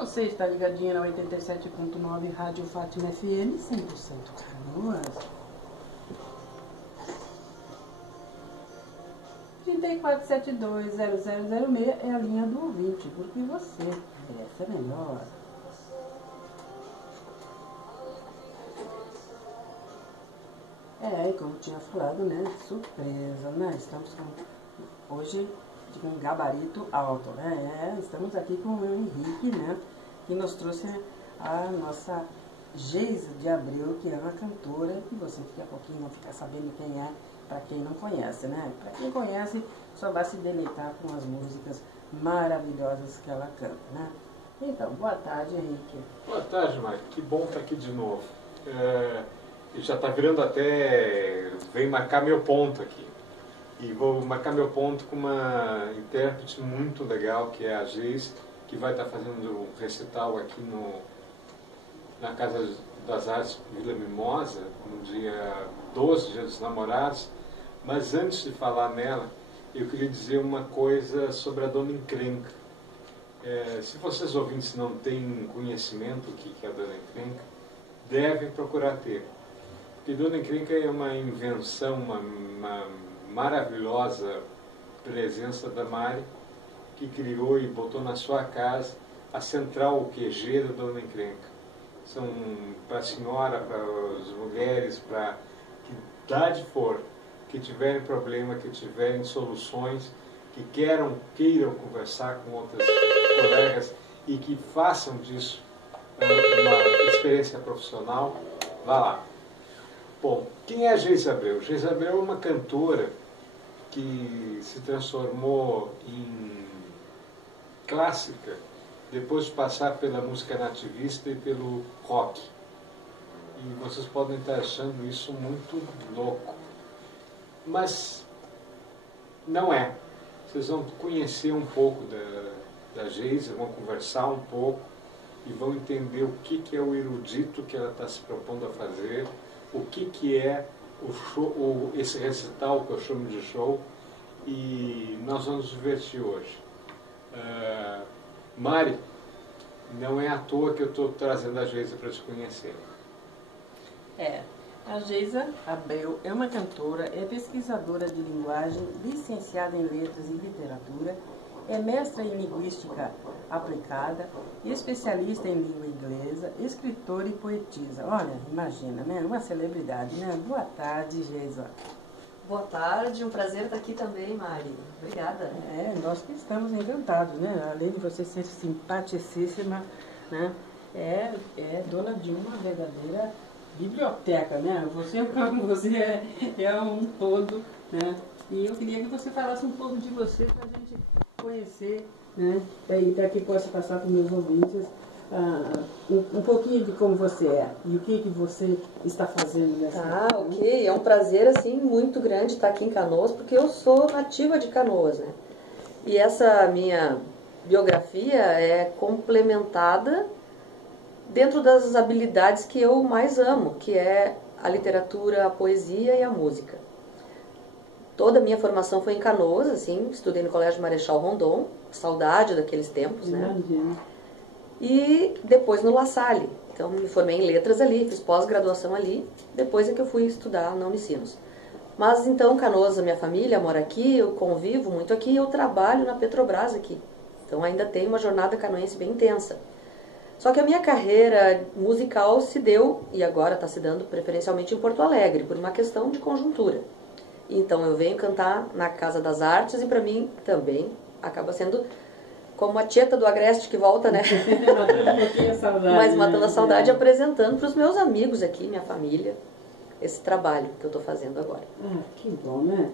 Você está ligadinha na 87.9 Rádio Fátima FM 100% Canoas. 34720006 é a linha do ouvinte, porque você merece melhor. Como tinha falado, né? Surpresa, né? Estamos hoje com um gabarito alto, né? Estamos aqui com o Henrique, né? Que nos trouxe a nossa Geisa de Abreu, que é uma cantora, que você daqui a pouquinho não fica sabendo quem é, para quem não conhece, né? Para quem conhece, só vai se deleitar com as músicas maravilhosas que ela canta, né? Então, boa tarde, Henrique. Boa tarde, Mike. Que bom estar aqui de novo. Já está virando até... Vem marcar meu ponto aqui. E vou marcar meu ponto com uma intérprete muito legal, que é a Geisa, que vai estar fazendo um recital aqui na Casa das Artes Vila Mimosa, no dia 12, Dia dos Namorados. Mas antes de falar nela, eu queria dizer uma coisa sobre a Dona Encrenca. Se vocês ouvintes não têm conhecimento do que é a Dona Encrenca, devem procurar ter. Porque Dona Encrenca é uma invenção, uma maravilhosa presença da Mari, que criou e botou na sua casa a central QG da Dona Encrenca. São para a senhora, para as mulheres, para que idade for, que tiverem problema, que tiverem soluções, que queiram conversar com outras colegas e que façam disso uma experiência profissional, vá lá. Bom, quem é a Geisa Abreu? Geisa Abreu é uma cantora que se transformou em clássica depois de passar pela música nativista e pelo rock. E vocês podem estar achando isso muito louco. Mas não é. Vocês vão conhecer um pouco da Geisa, vão conversar um pouco e vão entender o que é o erudito que ela está se propondo a fazer, o que é o show, esse recital que eu chamo de show, e nós vamos nos divertir hoje. Mari, não é à toa que eu estou trazendo a Geisa para te conhecer. A Geisa Abreu é uma cantora, é pesquisadora de linguagem, licenciada em letras e literatura, é mestra em linguística aplicada, especialista em língua inglesa, escritora e poetisa. Olha, imagina, né? Uma celebridade, né? Boa tarde, Geisa. Boa tarde, um prazer estar aqui também, Mari. Obrigada. Nós que estamos encantados, né? Além de você ser simpaticíssima, né? É dona de uma verdadeira biblioteca, né? Você é um todo, né? E eu queria que você falasse um pouco de você para a gente conhecer, né? E para que possa passar para os meus ouvintes um pouquinho de como você é e o que você está fazendo nessa ok. É um prazer, assim, muito grande estar aqui em Canoas, porque eu sou nativa de Canoas, né? E essa minha biografia é complementada dentro das habilidades que eu mais amo, que é a literatura, a poesia e a música. Toda a minha formação foi em Canoas, assim, estudei no Colégio Marechal Rondon, saudade daqueles tempos, né? Imagina. E depois no La Salle. Então me formei em letras ali, fiz pós-graduação ali, depois é que eu fui estudar na Unicinos. Mas então Canoas, a minha família mora aqui, eu convivo muito aqui, eu trabalho na Petrobras aqui. Então ainda tenho uma jornada canoense bem intensa. Só que a minha carreira musical se deu, e agora está se dando preferencialmente em Porto Alegre, por uma questão de conjuntura. Então eu venho cantar na Casa das Artes e para mim também acaba sendo como a tieta do Agreste que volta, né? Mas matando a saudade, apresentando para os meus amigos aqui, minha família, esse trabalho que eu estou fazendo agora. Que bom, né?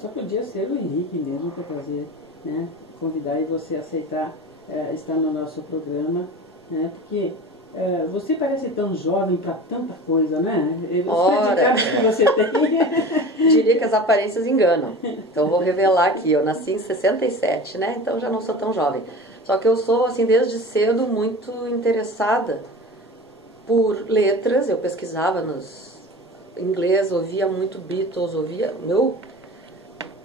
Só podia ser o Henrique mesmo para fazer, né? Convidar e você aceitar estar no nosso programa, né? Porque você parece tão jovem para tanta coisa, né? Ora, que você tem. Diria que as aparências enganam. Então vou revelar aqui, eu nasci em 67, né? Então já não sou tão jovem. Só que eu sou, assim, desde cedo muito interessada por letras. Eu pesquisava nos inglês, ouvia muito Beatles, meu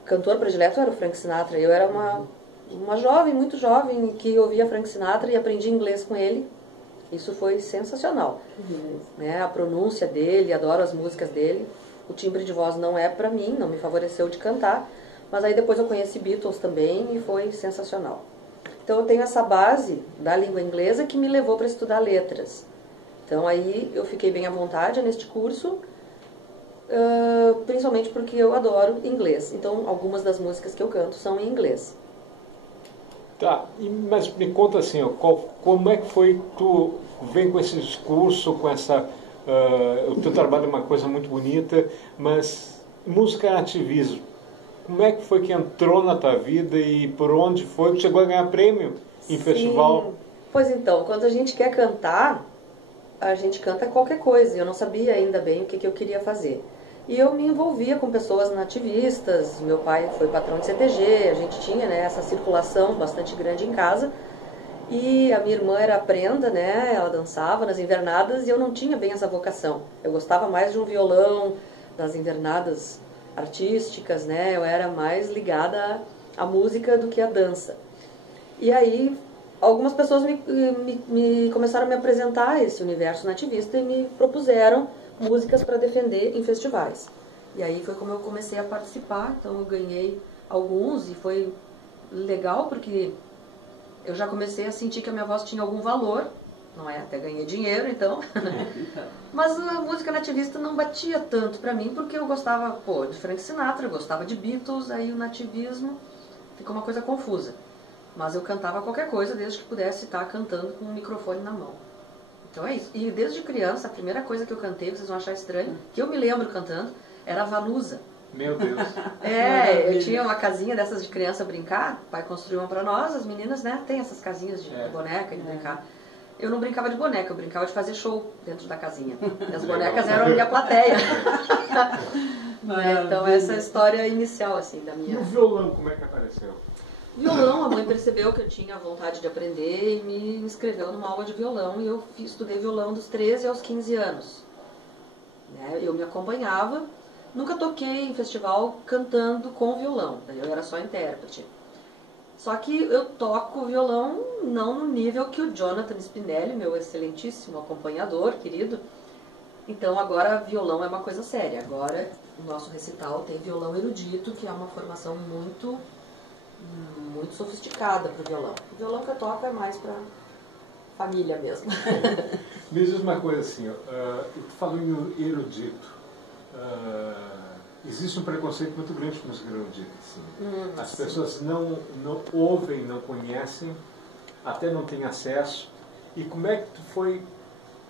cantor predileto era o Frank Sinatra. Eu era uma uma jovem, muito jovem, que ouvia Frank Sinatra e aprendi inglês com ele. Isso foi sensacional. Né? A pronúncia dele, adoro as músicas dele. O timbre de voz não é pra mim, não me favoreceu de cantar. Mas aí depois eu conheci Beatles também e foi sensacional. Então eu tenho essa base da língua inglesa que me levou para estudar letras. Então aí eu fiquei bem à vontade neste curso, principalmente porque eu adoro inglês. Então algumas das músicas que eu canto são em inglês. Tá, mas me conta assim, ó, como é que foi tu vem com esse discurso, com essa... o teu trabalho é uma coisa muito bonita, mas música é ativismo. Como é que foi que entrou na tua vida e por onde foi que chegou a ganhar prêmio em festival? Pois então, quando a gente quer cantar, a gente canta qualquer coisa. Eu não sabia ainda bem o que eu queria fazer. E eu me envolvia com pessoas nativistas. Meu pai foi patrão de CTG, a gente tinha, né, essa circulação bastante grande em casa. E a minha irmã era prenda, né, ela dançava nas invernadas e eu não tinha bem essa vocação. Eu gostava mais de um violão, das invernadas artísticas, né? Eu era mais ligada à música do que à dança. E aí, algumas pessoas começaram a me apresentar esse universo nativista e me propuseram músicas para defender em festivais. E aí foi como eu comecei a participar, então eu ganhei alguns e foi legal porque eu já comecei a sentir que a minha voz tinha algum valor, não é? Até ganhei dinheiro, então. Mas a música nativista não batia tanto pra mim, porque eu gostava, de Frank Sinatra, eu gostava de Beatles, aí o nativismo ficou uma coisa confusa. Mas eu cantava qualquer coisa, desde que pudesse estar cantando com o microfone na mão. Então é isso. E desde criança, a primeira coisa que eu cantei, vocês vão achar estranho, que eu me lembro cantando, era a Vanusa. Meu Deus. Eu tinha uma casinha dessas de criança brincar, o pai construiu uma pra nós, as meninas, né, tem essas casinhas de boneca, de brincar. Eu não brincava de boneca, eu brincava de fazer show dentro da casinha. E as bonecas eram a minha plateia. Então essa é a história inicial, assim, da minha... E o violão, como é que apareceu? Violão, a mãe percebeu que eu tinha vontade de aprender e me inscreveu numa aula de violão. E eu estudei violão dos 13 aos 15 anos. Eu me acompanhava, nunca toquei em festival cantando com violão, eu era só intérprete. Só que eu toco violão não no nível que o Jonathan Spinelli, meu excelentíssimo acompanhador, querido. Então agora violão é uma coisa séria. Agora o nosso recital tem violão erudito, que é uma formação muito sofisticada para o violão. O violão que eu toco é mais para família mesmo. Me diz uma coisa assim, tu falou em erudito. Existe um preconceito muito grande com música erudita. Assim. As pessoas não ouvem, não conhecem, até não têm acesso. E como é que tu foi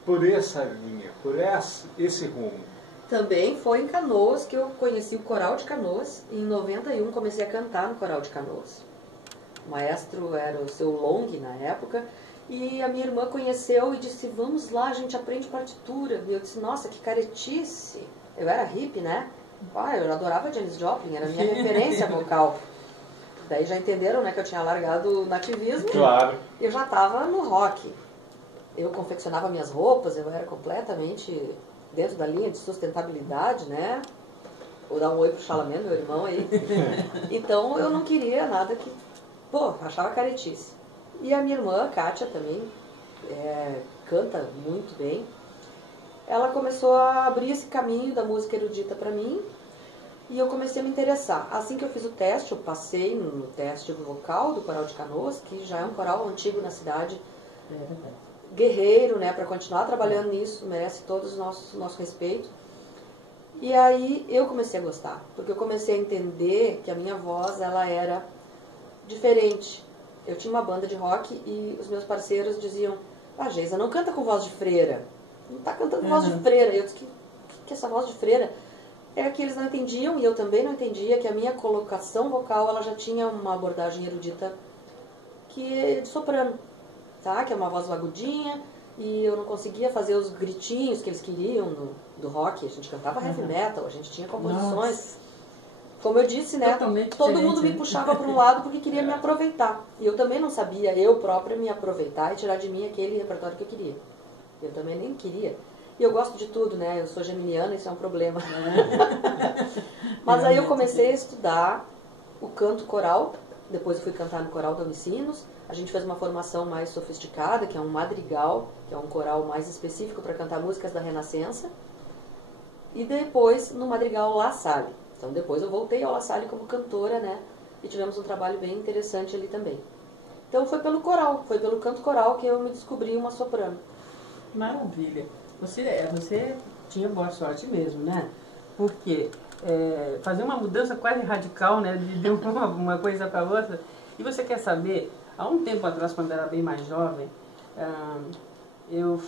por essa linha, por esse rumo? Também foi em Canoas que eu conheci o Coral de Canoas. Em 91 comecei a cantar no Coral de Canoas. O maestro era o seu Long na época. E a minha irmã conheceu e disse, vamos lá, a gente aprende partitura. E eu disse, nossa, que caretice. Eu era hippie, né? Eu adorava Janis Joplin, era a minha referência vocal. Daí já entenderam, né, que eu tinha largado o nativismo. Claro. Eu já estava no rock. Eu confeccionava minhas roupas, eu era completamente dentro da linha de sustentabilidade, né? Vou dar um oi pro Chalamet, meu irmão aí. Então eu não queria nada que... achava caretice. E a minha irmã, Kátia, também canta muito bem. Ela começou a abrir esse caminho da música erudita para mim e eu comecei a me interessar. Assim que eu fiz o teste, eu passei no teste vocal do Coral de Canoas, que já é um coral antigo na cidade, guerreiro, né, para continuar trabalhando nisso, merece todo o nosso respeito. E aí eu comecei a gostar, porque eu comecei a entender que a minha voz ela era diferente. Eu tinha uma banda de rock e os meus parceiros diziam, Geisa, não canta com voz de freira. Não está cantando com voz de freira. E eu disse, que essa voz de freira? É que eles não entendiam, e eu também não entendia, que a minha colocação vocal ela já tinha uma abordagem erudita que é de soprano, tá? Que é uma voz agudinha, e eu não conseguia fazer os gritinhos que eles queriam do rock. A gente cantava heavy metal, a gente tinha composições. Nossa. Como eu disse, né? Todo mundo me puxava para um lado porque queria me aproveitar. E eu também não sabia, eu própria, me aproveitar e tirar de mim aquele repertório que eu queria. Eu também nem queria. E eu gosto de tudo, né? Eu sou geminiana, isso é um problema. Mas aí eu comecei a estudar o canto coral Depois eu fui cantar no coral da Unicinos. A gente fez uma formação mais sofisticada, que é um madrigal, que é um coral mais específico para cantar músicas da Renascença. E depois no madrigal La Salle. Então depois eu voltei ao La Salle como cantora, né? E tivemos um trabalho bem interessante ali também. Então foi pelo coral, foi pelo canto coral que eu me descobri uma soprano. Maravilha. Você tinha boa sorte mesmo, né? Porque fazer uma mudança quase radical, né? De uma coisa para outra. E você quer saber, há um tempo atrás, quando eu era bem mais jovem, eu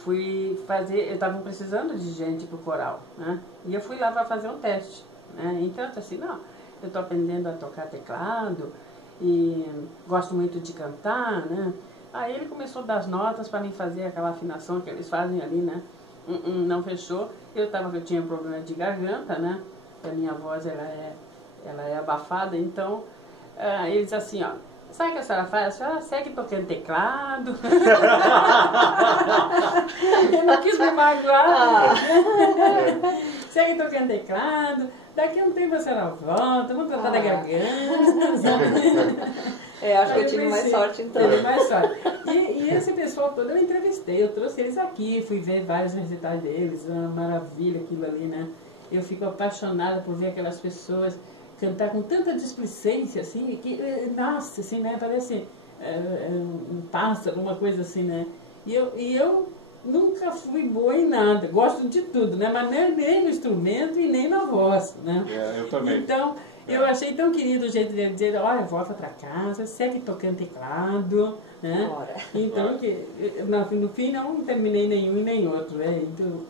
estava precisando de gente para o coral, né? E eu fui lá para fazer um teste, né? Então eu disse assim, não, eu estou aprendendo a tocar teclado e gosto muito de cantar, né? Aí ele começou a dar as notas para mim fazer aquela afinação que eles fazem ali, né? Não fechou. Eu tinha um problema de garganta, né? A minha voz ela é abafada, então ele disse assim, ó, sabe o que a senhora faz? A senhora segue tocando teclado. Eu não quis me magoar. Segue tocando teclado. Daqui a um tempo a senhora volta, vamos tratar da garganta. Acho que eu tive mais sorte então. Tive mais sorte. E esse pessoal todo eu entrevistei, eu trouxe eles aqui, fui ver vários recitais deles, uma maravilha aquilo ali, né? Eu fico apaixonada por ver aquelas pessoas cantar com tanta displicência, assim, que, nossa, assim, né? Parece um pássaro, uma coisa assim, né? E eu nunca fui boa em nada, gosto de tudo, né? Mas nem no instrumento e nem na voz, né? Eu também. Então, eu achei tão querido o jeito dele dizer, olha, volta pra casa, segue tocando teclado, né? Então, no fim não terminei nenhum e nem outro, né? Então,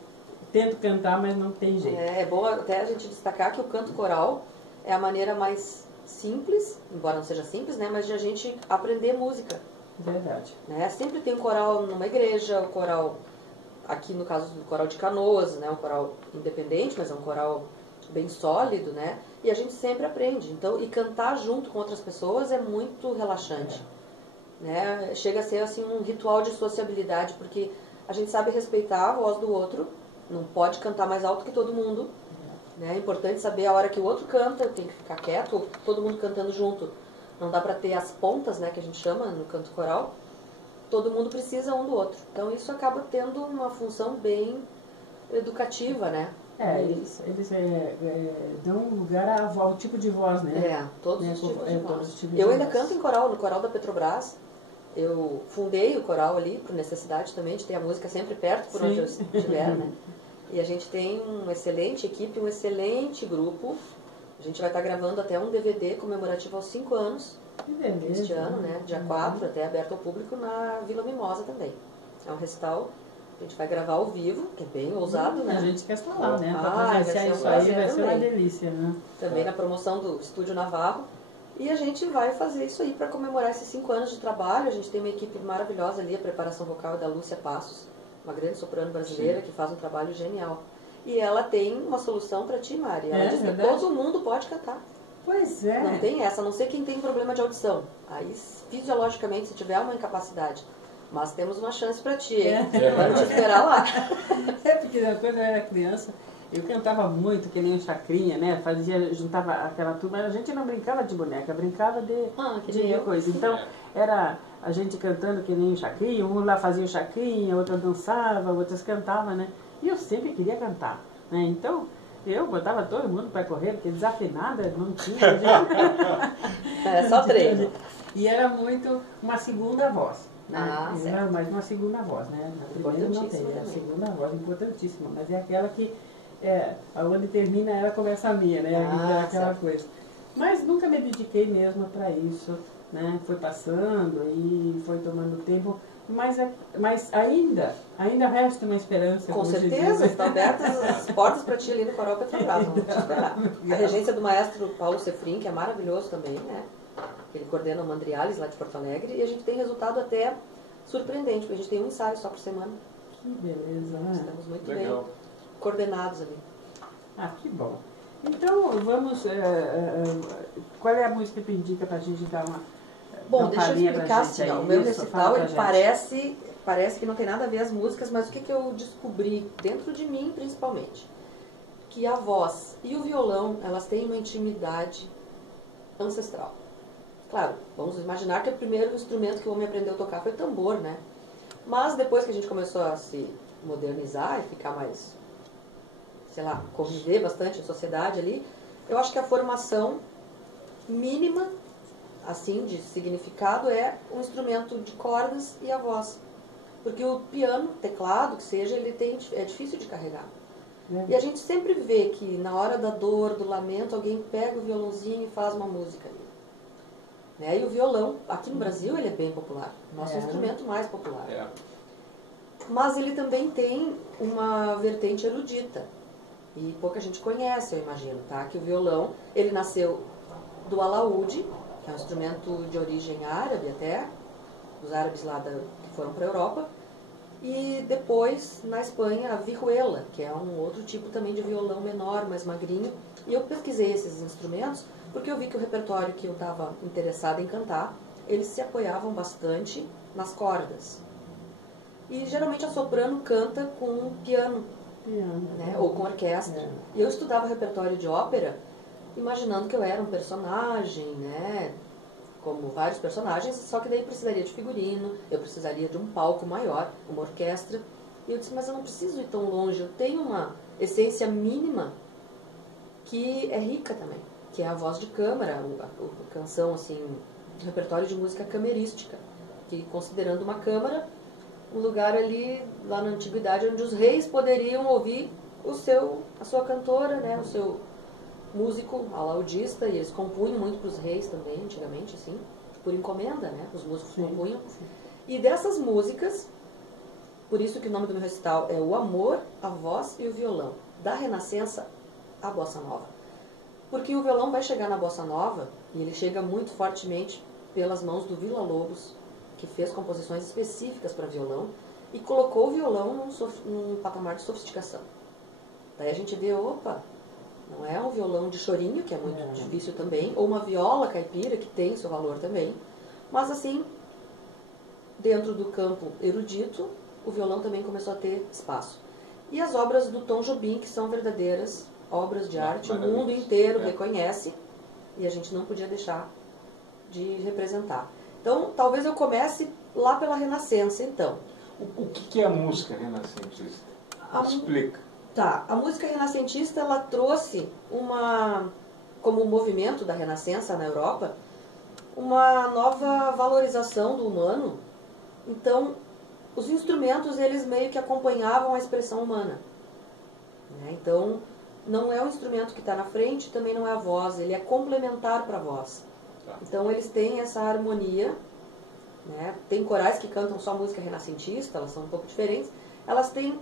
tento cantar, mas não tem jeito. É bom até a gente destacar que o canto coral é a maneira mais simples, embora não seja simples, né? Mas de a gente aprender música. Verdade. Né? Sempre tem um coral numa igreja, o coral, aqui no caso do coral de Canoas, né? Um coral independente, mas é um coral bem sólido, né? E a gente sempre aprende. Então, e cantar junto com outras pessoas é muito relaxante. Né? Chega a ser assim um ritual de sociabilidade, porque a gente sabe respeitar a voz do outro, não pode cantar mais alto que todo mundo. Né? É importante saber a hora que o outro canta, tem que ficar quieto, ou todo mundo cantando junto. Não dá para ter as pontas, né, que a gente chama no canto coral. Todo mundo precisa um do outro. Então isso acaba tendo uma função bem educativa, né? Eles dão lugar ao tipo de voz, né? Todos os tipos de voz. Eu ainda canto em coral, no coral da Petrobras. Eu fundei o coral ali, por necessidade também de ter a música sempre perto, por onde eu estiver, né? E a gente tem uma excelente equipe, um excelente grupo. A gente vai estar gravando até um DVD comemorativo aos 5 anos. Que beleza. Este ano, né? Dia 4, até aberto ao público na Vila Mimosa também. É um recital. A gente vai gravar ao vivo, que é bem ousado, né? A gente quer estar lá, né? Vai ser isso aí vai ser uma delícia, né? Também na promoção do Estúdio Navarro. E a gente vai fazer isso aí para comemorar esses 5 anos de trabalho. A gente tem uma equipe maravilhosa ali, a preparação vocal é da Lúcia Passos, uma grande soprano brasileira que faz um trabalho genial. E ela tem uma solução para ti, Mari. Ela diz que todo mundo pode cantar. Pois é. Não tem essa, a não ser quem tem problema de audição. Aí, fisiologicamente, se tiver uma incapacidade. Mas temos uma chance para ti, hein? Vamos te esperar lá. Porque quando eu era criança, eu cantava muito, que nem o Chacrinha, né? Juntava aquela turma, a gente não brincava de boneca, brincava de coisa. Então, era a gente cantando que nem o Chacrinha, um lá fazia o Chacrinha, outra dançava, outras cantavam, né? E eu sempre queria cantar, né? Então, eu botava todo mundo para correr, porque desafinada não tinha. É só treino. E era muito uma segunda voz. Né? Era mais uma segunda voz, né? A primeira não tem, é a segunda voz, importantíssima, mas é aquela que, onde termina ela começa a minha, né? Aquela coisa. Mas nunca me dediquei mesmo para isso, né? Foi passando e foi tomando tempo, mas ainda resta uma esperança. Com certeza, estão abertas as portas para ti ali no Coral Petrobras, vamos te esperar. A regência do maestro Paulo Sefrim, que é maravilhoso também, né? Ele coordena o Mandriales lá de Porto Alegre, e a gente tem resultado até surpreendente, porque a gente tem um ensaio só por semana. Que beleza, né? Estamos muito bem coordenados ali. Ah, que bom. Então, vamos... qual é a música que tu indica para a gente dar uma... Bom, deixa eu explicar assim, o meu recital, ele parece que não tem nada a ver as músicas, mas o que eu descobri, dentro de mim principalmente, que a voz e o violão, elas têm uma intimidade ancestral. Claro, vamos imaginar que o primeiro instrumento que o homem aprendeu a tocar foi tambor, né? Mas depois que a gente começou a se modernizar e ficar mais, sei lá, conviver bastante em sociedade ali, eu acho que a formação mínima, assim, de significado é um instrumento de cordas e a voz. Porque o piano, teclado, que seja, é difícil de carregar. E a gente sempre vê que na hora da dor, do lamento, alguém pega o violãozinho e faz uma música ali. Né? E o violão, aqui no Brasil, ele é bem popular. Nosso instrumento mais popular. Mas ele também tem uma vertente erudita. E pouca gente conhece, eu imagino, tá? Que o violão, ele nasceu do alaúde, que é um instrumento de origem árabe até, os árabes lá que foram para a Europa. E depois, na Espanha, a vihuela, que é um outro tipo também de violão menor, mais magrinho. E eu pesquisei esses instrumentos porque eu vi que o repertório que eu estava interessada em cantar, eles se apoiavam bastante nas cordas. E geralmente a soprano canta com piano, né? Ou com orquestra. E eu estudava repertório de ópera, imaginando que eu era um personagem, né? Como vários personagens, só que daí precisaria de figurino, eu precisaria de um palco maior, uma orquestra. E eu disse, mas eu não preciso ir tão longe, eu tenho uma essência mínima que é rica também, que é a voz de câmara, a canção, assim, um repertório de música camerística, que considerando uma câmara, um lugar ali, lá na antiguidade, onde os reis poderiam ouvir a sua cantora, né, o seu músico alaudista, e eles compunham muito para os reis também, antigamente, assim, por encomenda, né, os músicos compunham. E dessas músicas, por isso que o nome do meu recital é O Amor, a Voz e o Violão, da Renascença à Bossa Nova. Porque o violão vai chegar na Bossa Nova, e ele chega muito fortemente pelas mãos do Villa-Lobos, que fez composições específicas para violão, e colocou o violão num patamar de sofisticação. Daí a gente vê, opa, não é um violão de chorinho, que é muito difícil também, ou uma viola caipira, que tem seu valor também, mas assim, dentro do campo erudito, o violão também começou a ter espaço. E as obras do Tom Jobim, que são verdadeiras obras de arte, o mundo inteiro reconhece, e a gente não podia deixar de representar. Então, talvez eu comece lá pela Renascença, então. O que é a música renascentista? Explica. Tá, a música renascentista, ela trouxe como movimento da Renascença na Europa, uma nova valorização do humano. Então, os instrumentos, eles meio que acompanhavam a expressão humana. Né? Então, não é o instrumento que está na frente, também não é a voz, ele é complementar para a voz. Então, eles têm essa harmonia. Né? Tem corais que cantam só música renascentista, elas são um pouco diferentes. Elas têm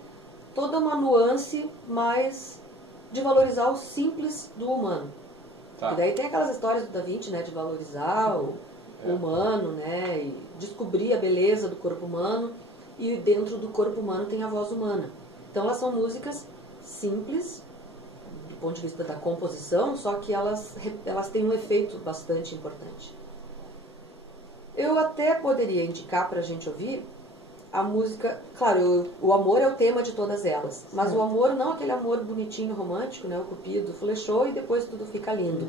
toda uma nuance mais de valorizar o simples do humano. E daí tem aquelas histórias do Da Vinci, né, de valorizar o humano, né, e descobrir a beleza do corpo humano, e dentro do corpo humano tem a voz humana. Então elas são músicas simples, do ponto de vista da composição, só que elas têm um efeito bastante importante. Eu até poderia indicar para a gente ouvir a música, claro, o amor é o tema de todas elas, mas o amor não aquele amor bonitinho, romântico, né, o cupido flechou e depois tudo fica lindo.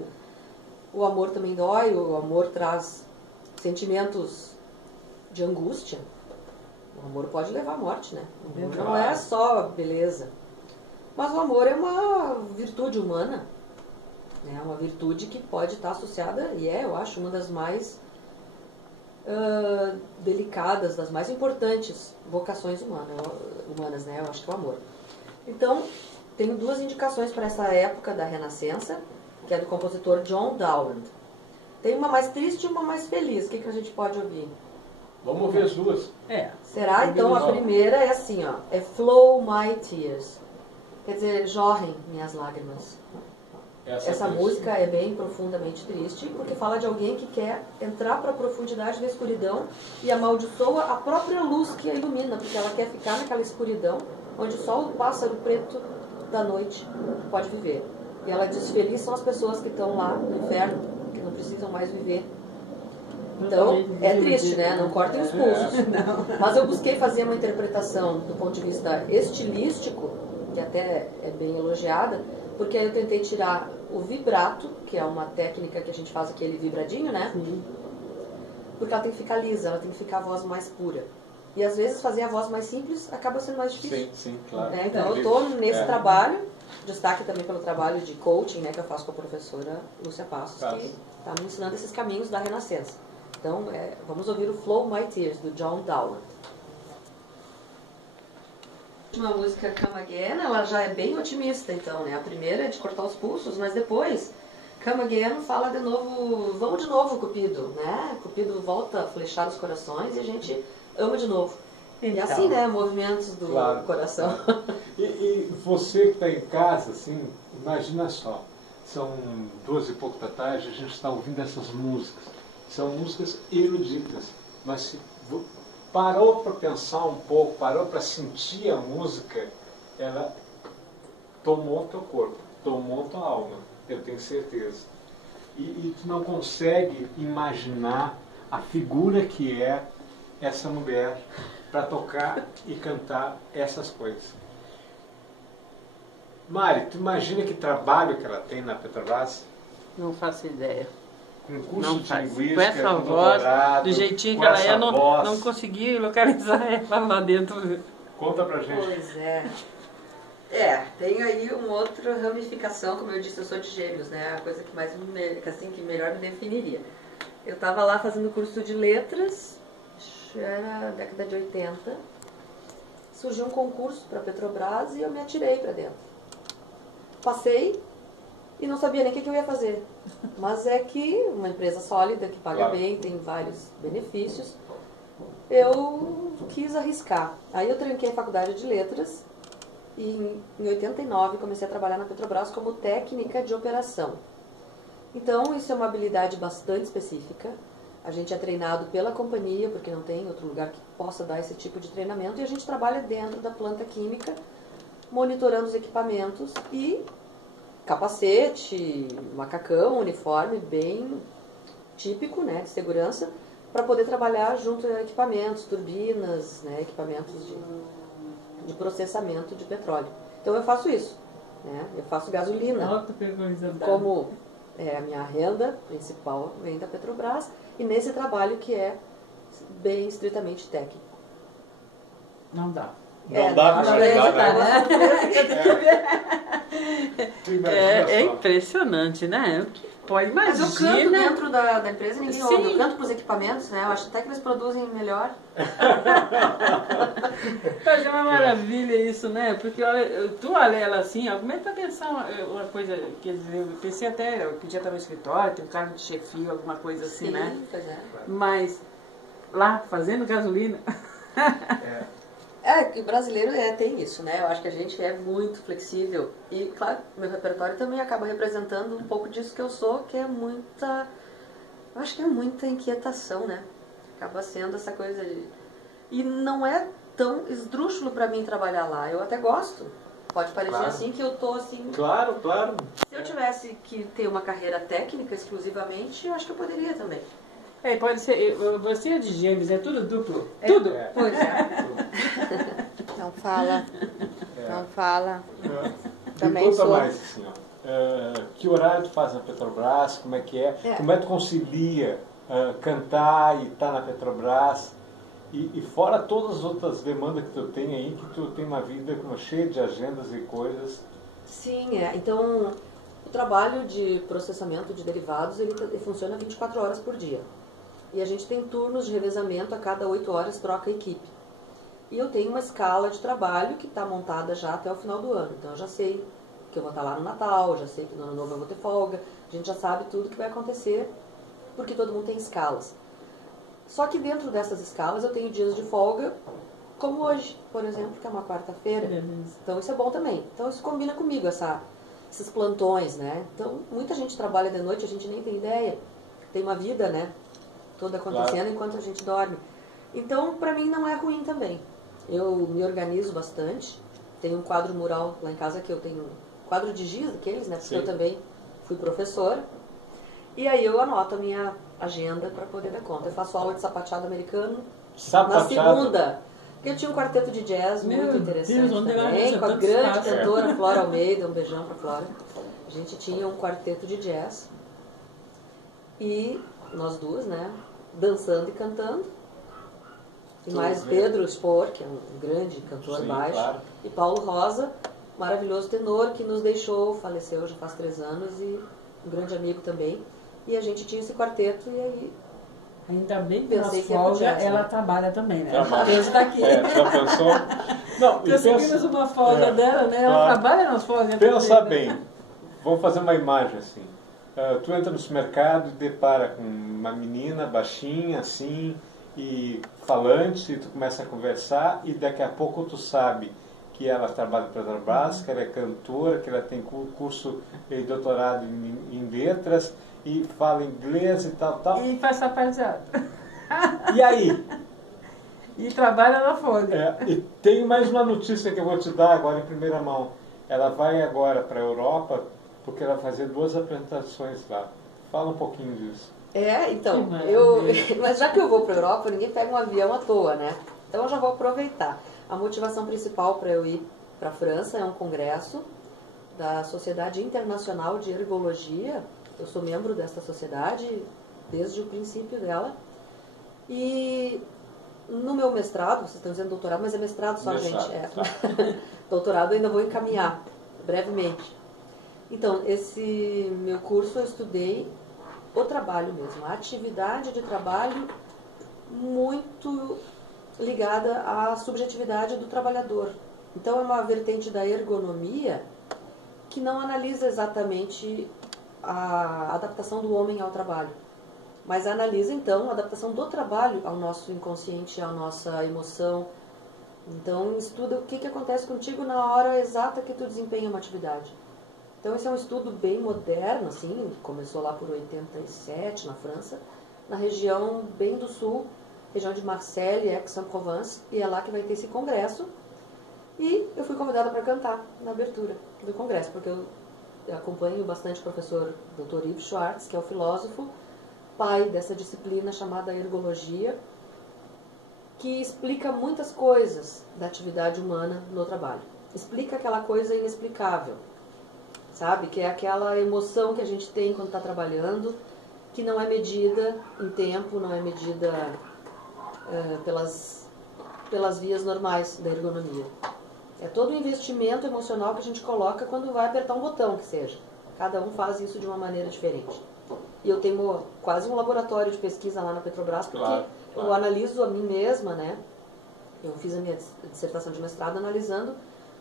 O amor também dói, o amor traz sentimentos de angústia. O amor pode levar à morte, né? O amor não é só beleza. Mas o amor é uma virtude humana, né? Uma virtude que pode estar associada, e eu acho, uma das mais delicadas, das mais importantes vocações humanas, né? Eu acho que é o amor. Então, tenho duas indicações para essa época da Renascença, que é do compositor John Dowland. Tem uma mais triste e uma mais feliz. O que a gente pode ouvir? Vamos ouvir as duas. Será? Então a primeira é assim, ó. É Flow My Tears. Quer dizer, jorrem minhas lágrimas. Essa música é bem profundamente triste, porque fala de alguém que quer entrar para a profundidade da escuridão e amaldiçoa a própria luz que a ilumina, porque ela quer ficar naquela escuridão, onde só o pássaro preto da noite pode viver. E ela diz, feliz são as pessoas que estão lá no inferno, que não precisam mais viver. Então, é triste, né? Não cortem os pulsos. Mas eu busquei fazer uma interpretação do ponto de vista estilístico, que até é bem elogiada, porque aí eu tentei tirar o vibrato, que é uma técnica que a gente faz aquele vibradinho, né? porque ela tem que ficar lisa, ela tem que ficar a voz mais pura. E às vezes fazer a voz mais simples acaba sendo mais difícil. Sim, sim, claro. Então eu estou nesse trabalho, destaque também pelo trabalho de coaching, né, que eu faço com a professora Lúcia Passos, que está me ensinando esses caminhos da renascença. Então, vamos ouvir o Flow My Tears, do John Dowland. A última música, Come Again, ela já é bem otimista, então, né? A primeira é de cortar os pulsos, mas depois, Come Again fala de novo, vamos de novo, Cupido, né? Cupido volta a flechar os corações e a gente ama de novo. Então, e assim, né? Movimentos do coração. E você que está em casa, assim, imagina só, são 2 e pouco da tarde, a gente está ouvindo essas músicas. São músicas eruditas, mas se parou para pensar um pouco, parou para sentir a música, ela tomou teu corpo, tomou tua alma, eu tenho certeza. E tu não consegue imaginar a figura que é essa mulher para tocar e cantar essas coisas. Mari, tu imagina que trabalho que ela tem na Petrobras? Não faço ideia. Com curso de linguística, com essa com voz, doutorado, do jeitinho com que ela essa é, voz. não consegui localizar ela lá dentro. Conta pra gente. Pois é. Tem aí uma outra ramificação, como eu disse, eu sou de Gêmeos, né? A coisa que mais que melhor me definiria. Eu estava lá fazendo curso de letras, era década de 80. Surgiu um concurso para a Petrobras e eu me atirei para dentro. Passei e não sabia nem o que eu ia fazer. Mas é que uma empresa sólida, que paga bem, tem vários benefícios, eu quis arriscar. Aí eu tranquei a faculdade de letras e em 89 comecei a trabalhar na Petrobras como técnica de operação. Então isso é uma habilidade bastante específica. A gente é treinado pela companhia, porque não tem outro lugar que possa dar esse tipo de treinamento, e a gente trabalha dentro da planta química, monitorando os equipamentos e capacete, macacão, uniforme bem típico, né, de segurança, para poder trabalhar junto a equipamentos, turbinas, né, equipamentos de processamento de petróleo. Então eu faço isso, né, eu faço gasolina, como a minha renda principal vem da Petrobras, e nesse trabalho que é bem estritamente técnico. Não dá. Não dá para ajudar, né? É impressionante, né? Pode imaginar. Mas eu canto dentro da empresa, ninguém ouve. Eu canto para os equipamentos, né? Eu acho até que eles produzem melhor. Mas é uma maravilha isso, né? Porque tu olha ela assim, aumenta a pensar uma coisa, quer dizer, eu pensei até, eu podia estar no escritório, ter um cargo de chefia, alguma coisa assim, sim, né? Pois é. Mas lá, fazendo gasolina... Que o brasileiro tem isso, né? Eu acho que a gente é muito flexível. E, claro, meu repertório também acaba representando um pouco disso que eu sou, que é muita... Eu acho que é muita inquietação, né? Acaba sendo essa coisa de... E não é tão esdrúxulo para mim trabalhar lá. Eu até gosto. Pode parecer assim que eu tô assim... Claro. Se eu tivesse que ter uma carreira técnica exclusivamente, eu acho que eu poderia também. Pode ser, você é de Gêmeos, é tudo duplo. Tudo. Pois é. Não fala. Não fala. Também conta sou. Mais assim, ó. Que horário tu faz na Petrobras? Como é que é? Como é que tu concilia cantar e estar na Petrobras? E fora todas as outras demandas que tu tem aí, que tu tem uma vida cheia de agendas e coisas. Sim, então o trabalho de processamento de derivados ele funciona 24 horas por dia. E a gente tem turnos de revezamento, a cada 8 horas troca a equipe. E eu tenho uma escala de trabalho que está montada já até o final do ano. Então eu já sei que eu vou estar lá no Natal, já sei que no Ano Novo eu vou ter folga. A gente já sabe tudo que vai acontecer, porque todo mundo tem escalas. Só que dentro dessas escalas eu tenho dias de folga, como hoje, por exemplo, que é uma quarta-feira. Então isso é bom também. Então isso combina comigo, esses plantões, né? Então muita gente trabalha de noite, a gente nem tem ideia. Tem uma vida, né? Toda acontecendo enquanto a gente dorme. Então, para mim, não é ruim também. Eu me organizo bastante. Tenho um quadro mural lá em casa, que eu tenho quadro de giz, aqueles, né? Porque eu também fui professora. E aí eu anoto a minha agenda para poder dar conta. Eu faço aula de sapateado americano na segunda. Porque eu tinha um quarteto de jazz muito interessante também, com a grande cantora Flora Almeida. Um beijão para Flora. A gente tinha um quarteto de jazz. E nós duas, né? dançando e cantando. E Tudo mais bem. Pedro Spohr, que é um grande cantor Sim, baixo, claro. e Paulo Rosa, maravilhoso tenor, que nos deixou, faleceu já faz 3 anos, e um grande amigo também. E a gente tinha esse quarteto, e aí Ainda bem que nas pensei que ia folgas pro jazz, ela né? trabalha também, né? Trabalha. Deus está aqui. Já pensou? Não, e Conseguimos uma folga dela, né? Ela claro. trabalha nas folgas Pensa também, né? bem, vamos fazer uma imagem assim. Tu entra no supermercado e depara com uma menina baixinha assim e falante, e tu começa a conversar e daqui a pouco tu sabe que ela trabalha para a Petrobras, que ela é cantora, que ela tem curso e doutorado em letras e fala inglês e tal, tal. E faz sapateado. E aí? E trabalha na folga. E tem mais uma notícia que eu vou te dar agora em primeira mão. Ela vai agora para a Europa porque ela vai fazer 2 apresentações lá. Fala um pouquinho disso. Então, Que maravilha. mas já que eu vou para a Europa, ninguém pega um avião à toa, né? Então eu já vou aproveitar. A motivação principal para eu ir para a França é um congresso da Sociedade Internacional de Ergologia. Eu sou membro desta sociedade desde o princípio dela. E no meu mestrado, vocês estão dizendo doutorado, mas é mestrado só, Mestrado, gente. tá. Doutorado eu ainda vou encaminhar, brevemente. Então, esse meu curso eu estudei o trabalho mesmo, a atividade de trabalho muito ligada à subjetividade do trabalhador. Então, é uma vertente da ergonomia que não analisa exatamente a adaptação do homem ao trabalho, mas analisa, então, a adaptação do trabalho ao nosso inconsciente, à nossa emoção. Então, estuda o que acontece contigo na hora exata que tu desempenha uma atividade. Então, esse é um estudo bem moderno, assim, começou lá por 87, na França, na região bem do sul, região de Marseille, Aix-en-Provence, e é lá que vai ter esse congresso. E eu fui convidada para cantar na abertura do congresso, porque eu acompanho bastante o professor Dr. Yves Schwartz, que é o filósofo, pai dessa disciplina chamada ergologia, que explica muitas coisas da atividade humana no trabalho. Explica aquela coisa inexplicável, sabe? Que é aquela emoção que a gente tem quando está trabalhando, que não é medida em tempo, não é medida pelas vias normais da ergonomia. É todo o investimento emocional que a gente coloca quando vai apertar um botão, que seja. Cada um faz isso de uma maneira diferente. E eu tenho quase um laboratório de pesquisa lá na Petrobras, porque Claro. eu analiso a mim mesma, né? Eu fiz a minha dissertação de mestrado analisando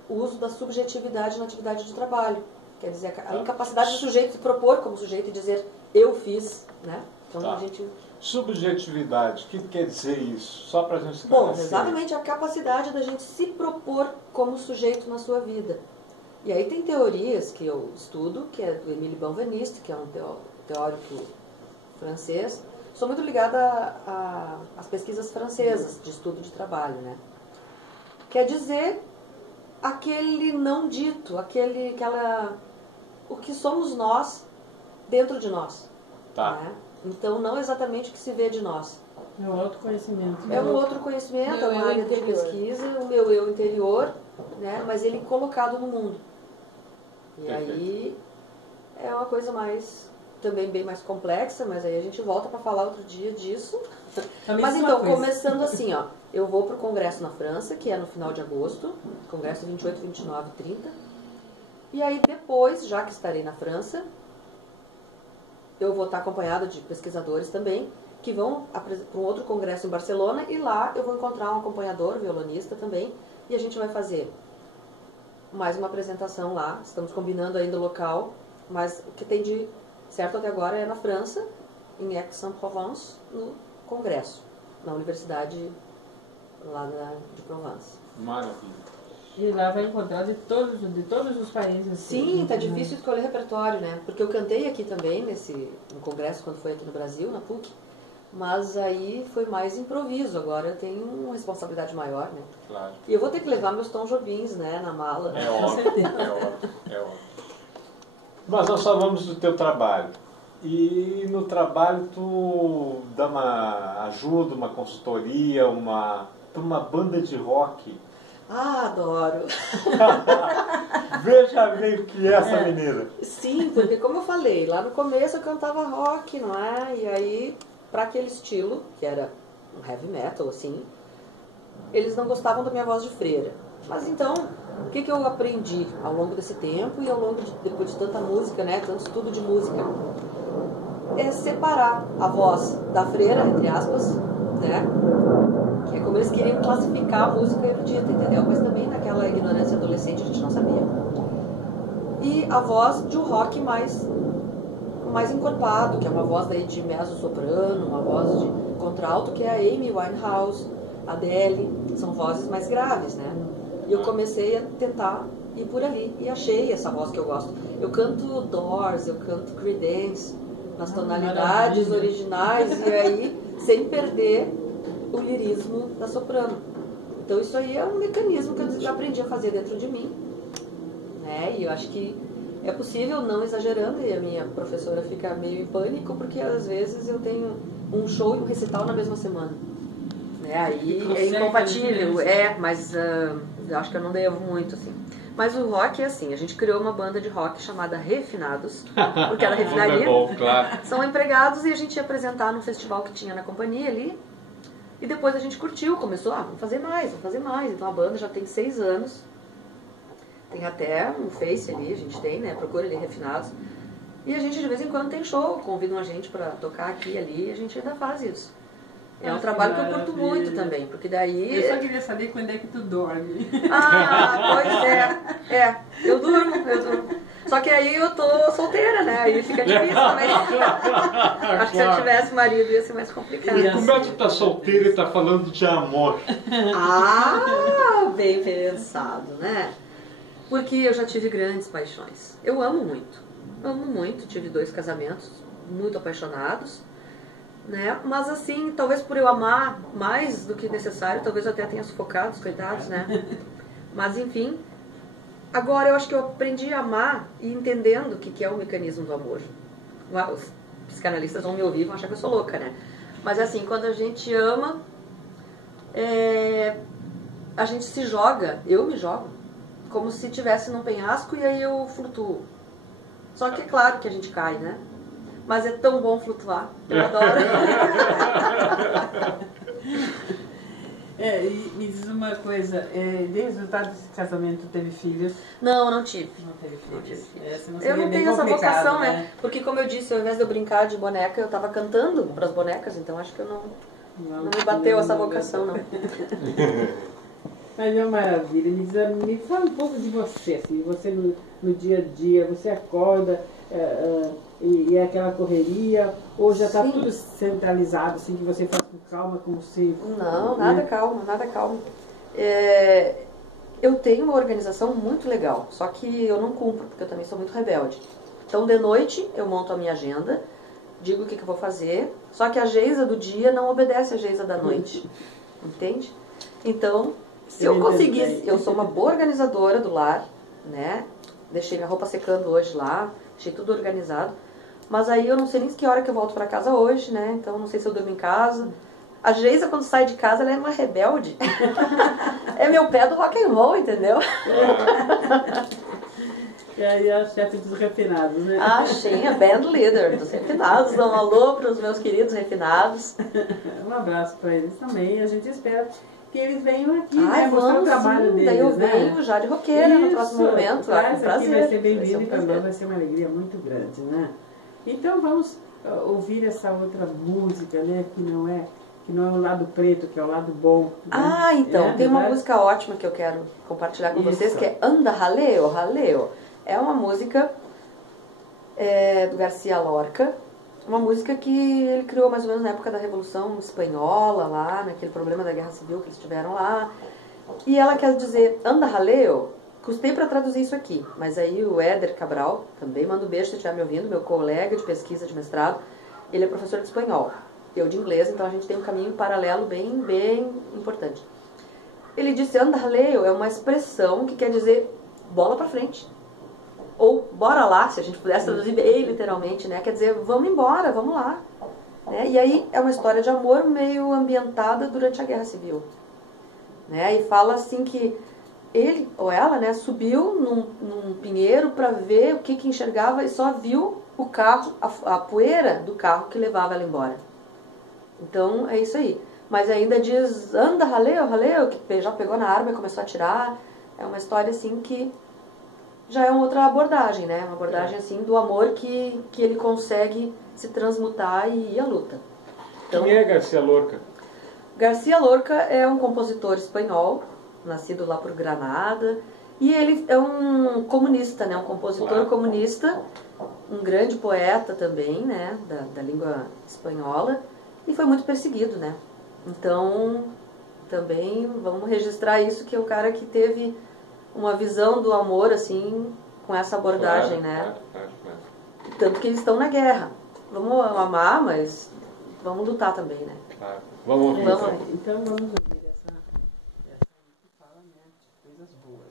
o uso da subjetividade na atividade de trabalho. Quer dizer, a incapacidade do sujeito se propor como sujeito e dizer, eu fiz, né? Então a gente... Subjetividade, o que quer dizer isso? Só para a gente Bom, esclarecer. exatamente a capacidade da gente se propor como sujeito na sua vida. E aí tem teorias que eu estudo, que é do Émile Benveniste, que é um teórico francês. Sou muito ligada às pesquisas francesas de estudo de trabalho, né? Quer dizer, aquele não dito, o que somos nós dentro de nós. Tá. Né? Então, não exatamente o que se vê de nós. É um autoconhecimento. É um outro conhecimento, é Meu uma eu área de interior. pesquisa, o meu eu interior, né? Mas ele colocado no mundo. E Perfeito. aí é uma coisa também bem mais complexa, mas aí a gente volta para falar outro dia disso. A Mas mesma então, coisa. começando assim, ó, eu vou para o congresso na França, que é no final de agosto, congresso 28, 29 e 30. E aí depois, já que estarei na França, eu vou estar acompanhada de pesquisadores também, que vão para um outro congresso em Barcelona, e lá eu vou encontrar um acompanhador, violonista também, e a gente vai fazer mais uma apresentação lá. Estamos combinando ainda o local, mas o que tem de certo até agora é na França, em Aix-en-Provence, no congresso, na universidade lá de Provence. Maravilha. E lá vai encontrar de todos os países. Sim, tá difícil escolher repertório, né? Porque eu cantei aqui também, no congresso, quando foi aqui no Brasil, na PUC, mas aí foi mais improviso. Agora eu tenho uma responsabilidade maior, né? Claro. E eu vou ter que levar meus Tom Jobins, né, na mala. É óbvio, é óbvio, é óbvio. Mas nós falamos do teu trabalho. E no trabalho tu dá uma ajuda, uma consultoria, para uma banda de rock. Ah, adoro! Veja bem o que é essa menina. Sim, porque como eu falei, lá no começo eu cantava rock, não é? E aí para aquele estilo, que era um heavy metal, assim, eles não gostavam da minha voz de freira. Mas então, o que eu aprendi ao longo desse tempo e ao longo depois de tanta música, né, tanto estudo de música, é separar a voz da freira, entre aspas, né, que é como eles queriam classificar a música erudita, entendeu? Mas também naquela ignorância adolescente a gente não sabia. E a voz de um rock mais encorpado, que é uma voz daí de mezzo-soprano, uma voz de contralto, que é a Amy Winehouse, a Adele, são vozes mais graves, né? E eu comecei a tentar ir por ali, e achei essa voz que eu gosto. Eu canto Doors, eu canto Creedence, nas tonalidades originais, e aí, sem perder o lirismo da soprano. Então isso aí é um mecanismo que eu já aprendi a fazer dentro de mim, né? E eu acho que é possível, não exagerando, e a minha professora fica meio em pânico, porque às vezes eu tenho um show e um recital na mesma semana. Aí é incompatível, mas eu acho que eu não devo muito, assim. Mas o rock é assim, a gente criou uma banda de rock chamada Refinados, porque era refinaria. É bom, claro. São empregados e a gente ia apresentar num festival que tinha na companhia ali. E depois a gente curtiu, começou, vamos fazer mais. Então a banda já tem 6 anos. Tem até um Face ali, a gente tem, né? Procura ali Refinados. E a gente de vez em quando tem show, convidam a gente pra tocar aqui e ali, e a gente ainda faz isso. É um trabalho que eu curto muito também, porque daí... Eu só queria saber quando é que tu dorme. Pois é. Eu durmo. Só que aí eu tô solteira, né? Aí fica difícil também. Acho que se eu tivesse marido ia ser mais complicado. E como é que tá solteira e tá falando de amor? Bem pensado, né? Porque eu já tive grandes paixões. Eu amo muito. Tive 2 casamentos muito apaixonados. Né? Mas assim, talvez por eu amar mais do que necessário, talvez eu até tenha sufocado os coitados, né? Mas enfim, agora eu acho que eu aprendi a amar e entendendo o que é o mecanismo do amor. Os psicanalistas vão me ouvir e vão achar que eu sou louca, né? Mas assim, quando a gente ama, a gente se joga, eu me jogo, como se estivesse num penhasco e aí eu flutuo. Só que é claro que a gente cai, né? Mas é tão bom flutuar. Eu adoro. E me diz uma coisa, de resultado desse casamento, teve filhos? Não tive. Não teve filhos. Eu não tenho essa vocação, né? Porque como eu disse, ao invés de eu brincar de boneca, eu tava cantando pras bonecas, então acho que eu não me bateu essa vocação, não. Mas é uma maravilha. Me fala um pouco de você, assim, você no dia a dia, você acorda... e é aquela correria, ou já está tudo centralizado, assim, que você faz com calma, como se... Não, nada calmo. Eu tenho uma organização muito legal, só que eu não cumpro, porque eu também sou muito rebelde. Então, de noite, eu monto a minha agenda, digo o que eu vou fazer, só que a Geisa do dia não obedece a Geisa da noite, entende? Então, se eu conseguisse... Eu sou uma boa organizadora do lar, né? Deixei minha roupa secando hoje lá, deixei tudo organizado. Mas aí eu não sei nem que hora que eu volto pra casa hoje, né? Então não sei se eu durmo em casa. A Geisa, quando sai de casa, ela é uma rebelde. É meu pé do rock and roll, entendeu? E aí a chefe dos refinados, né? Sim, a band leader dos refinados. Dá um alô pros meus queridos refinados. Um abraço pra eles também. A gente espera que eles venham aqui, né? Mostrar o trabalho deles, daí eu né? venho já de roqueira no próximo momento. Prazer. Aqui vai ser bem-vindo e também vai ser uma alegria muito grande, né? Então vamos ouvir essa outra música, né? Que não é o lado preto, que é o lado bom. Né? Então, tem uma música ótima que eu quero compartilhar com vocês, que é Anda Jaleo, Jaleo. É uma música do Garcia Lorca, uma música que ele criou mais ou menos na época da Revolução Espanhola, lá, naquele problema da Guerra Civil que eles tiveram lá. E ela quer dizer, anda jaleo, custei para traduzir isso aqui, mas aí o Éder Cabral, também manda um beijo se estiver me ouvindo, meu colega de pesquisa de mestrado, ele é professor de espanhol, eu de inglês, então a gente tem um caminho paralelo bem importante. Ele disse, anda jaleo é uma expressão que quer dizer bola para frente. Ou bora lá, se a gente pudesse traduzir bem literalmente, né? Quer dizer, vamos embora, vamos lá. Né? E aí é uma história de amor meio ambientada durante a Guerra Civil. Né? E fala assim que ele ou ela, né, subiu num pinheiro para ver o que enxergava e só viu o carro, a poeira do carro que levava ela embora. Então, é isso aí. Mas ainda diz, anda, raleu, raleu, que já pegou na arma e começou a atirar. É uma história, assim, que já é uma outra abordagem, né? Uma abordagem, assim, do amor que ele consegue se transmutar e ir à luta. Então, Quem é Garcia Lorca? Garcia Lorca é um compositor espanhol, nascido lá por Granada, e ele é um comunista, né? Um compositor comunista, um grande poeta também, né? Da língua espanhola, e foi muito perseguido, né? Então, também vamos registrar isso, que é o cara que teve uma visão do amor, assim, com essa abordagem, né? Claro. Tanto que eles estão na guerra. Vamos amar, mas vamos lutar também, né? Claro. Vamos ouvir. Então vamos ouvir essa que fala, né, de coisas boas.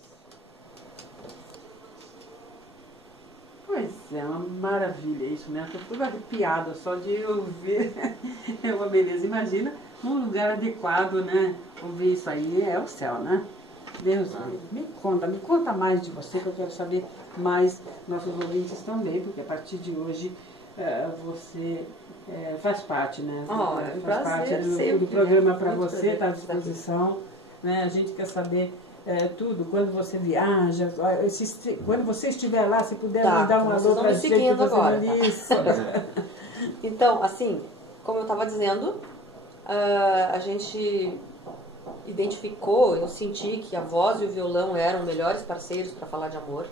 Pois é, uma maravilha isso, né? Eu fico arrepiada só de ouvir. É uma beleza. Imagina num lugar adequado, né? Ouvir isso aí é o céu, né? Deus, me conta mais de você, que eu quero saber mais, nossos ouvintes também, porque a partir de hoje você faz parte, né? Faz parte do programa para você, está à disposição. Né? A gente quer saber tudo, quando você viaja, quando você estiver lá, se puder mandar uma alô para a gente, você manda isso. Então, assim, como eu estava dizendo, a gente identificou, eu senti que a voz e o violão eram melhores parceiros para falar de amor.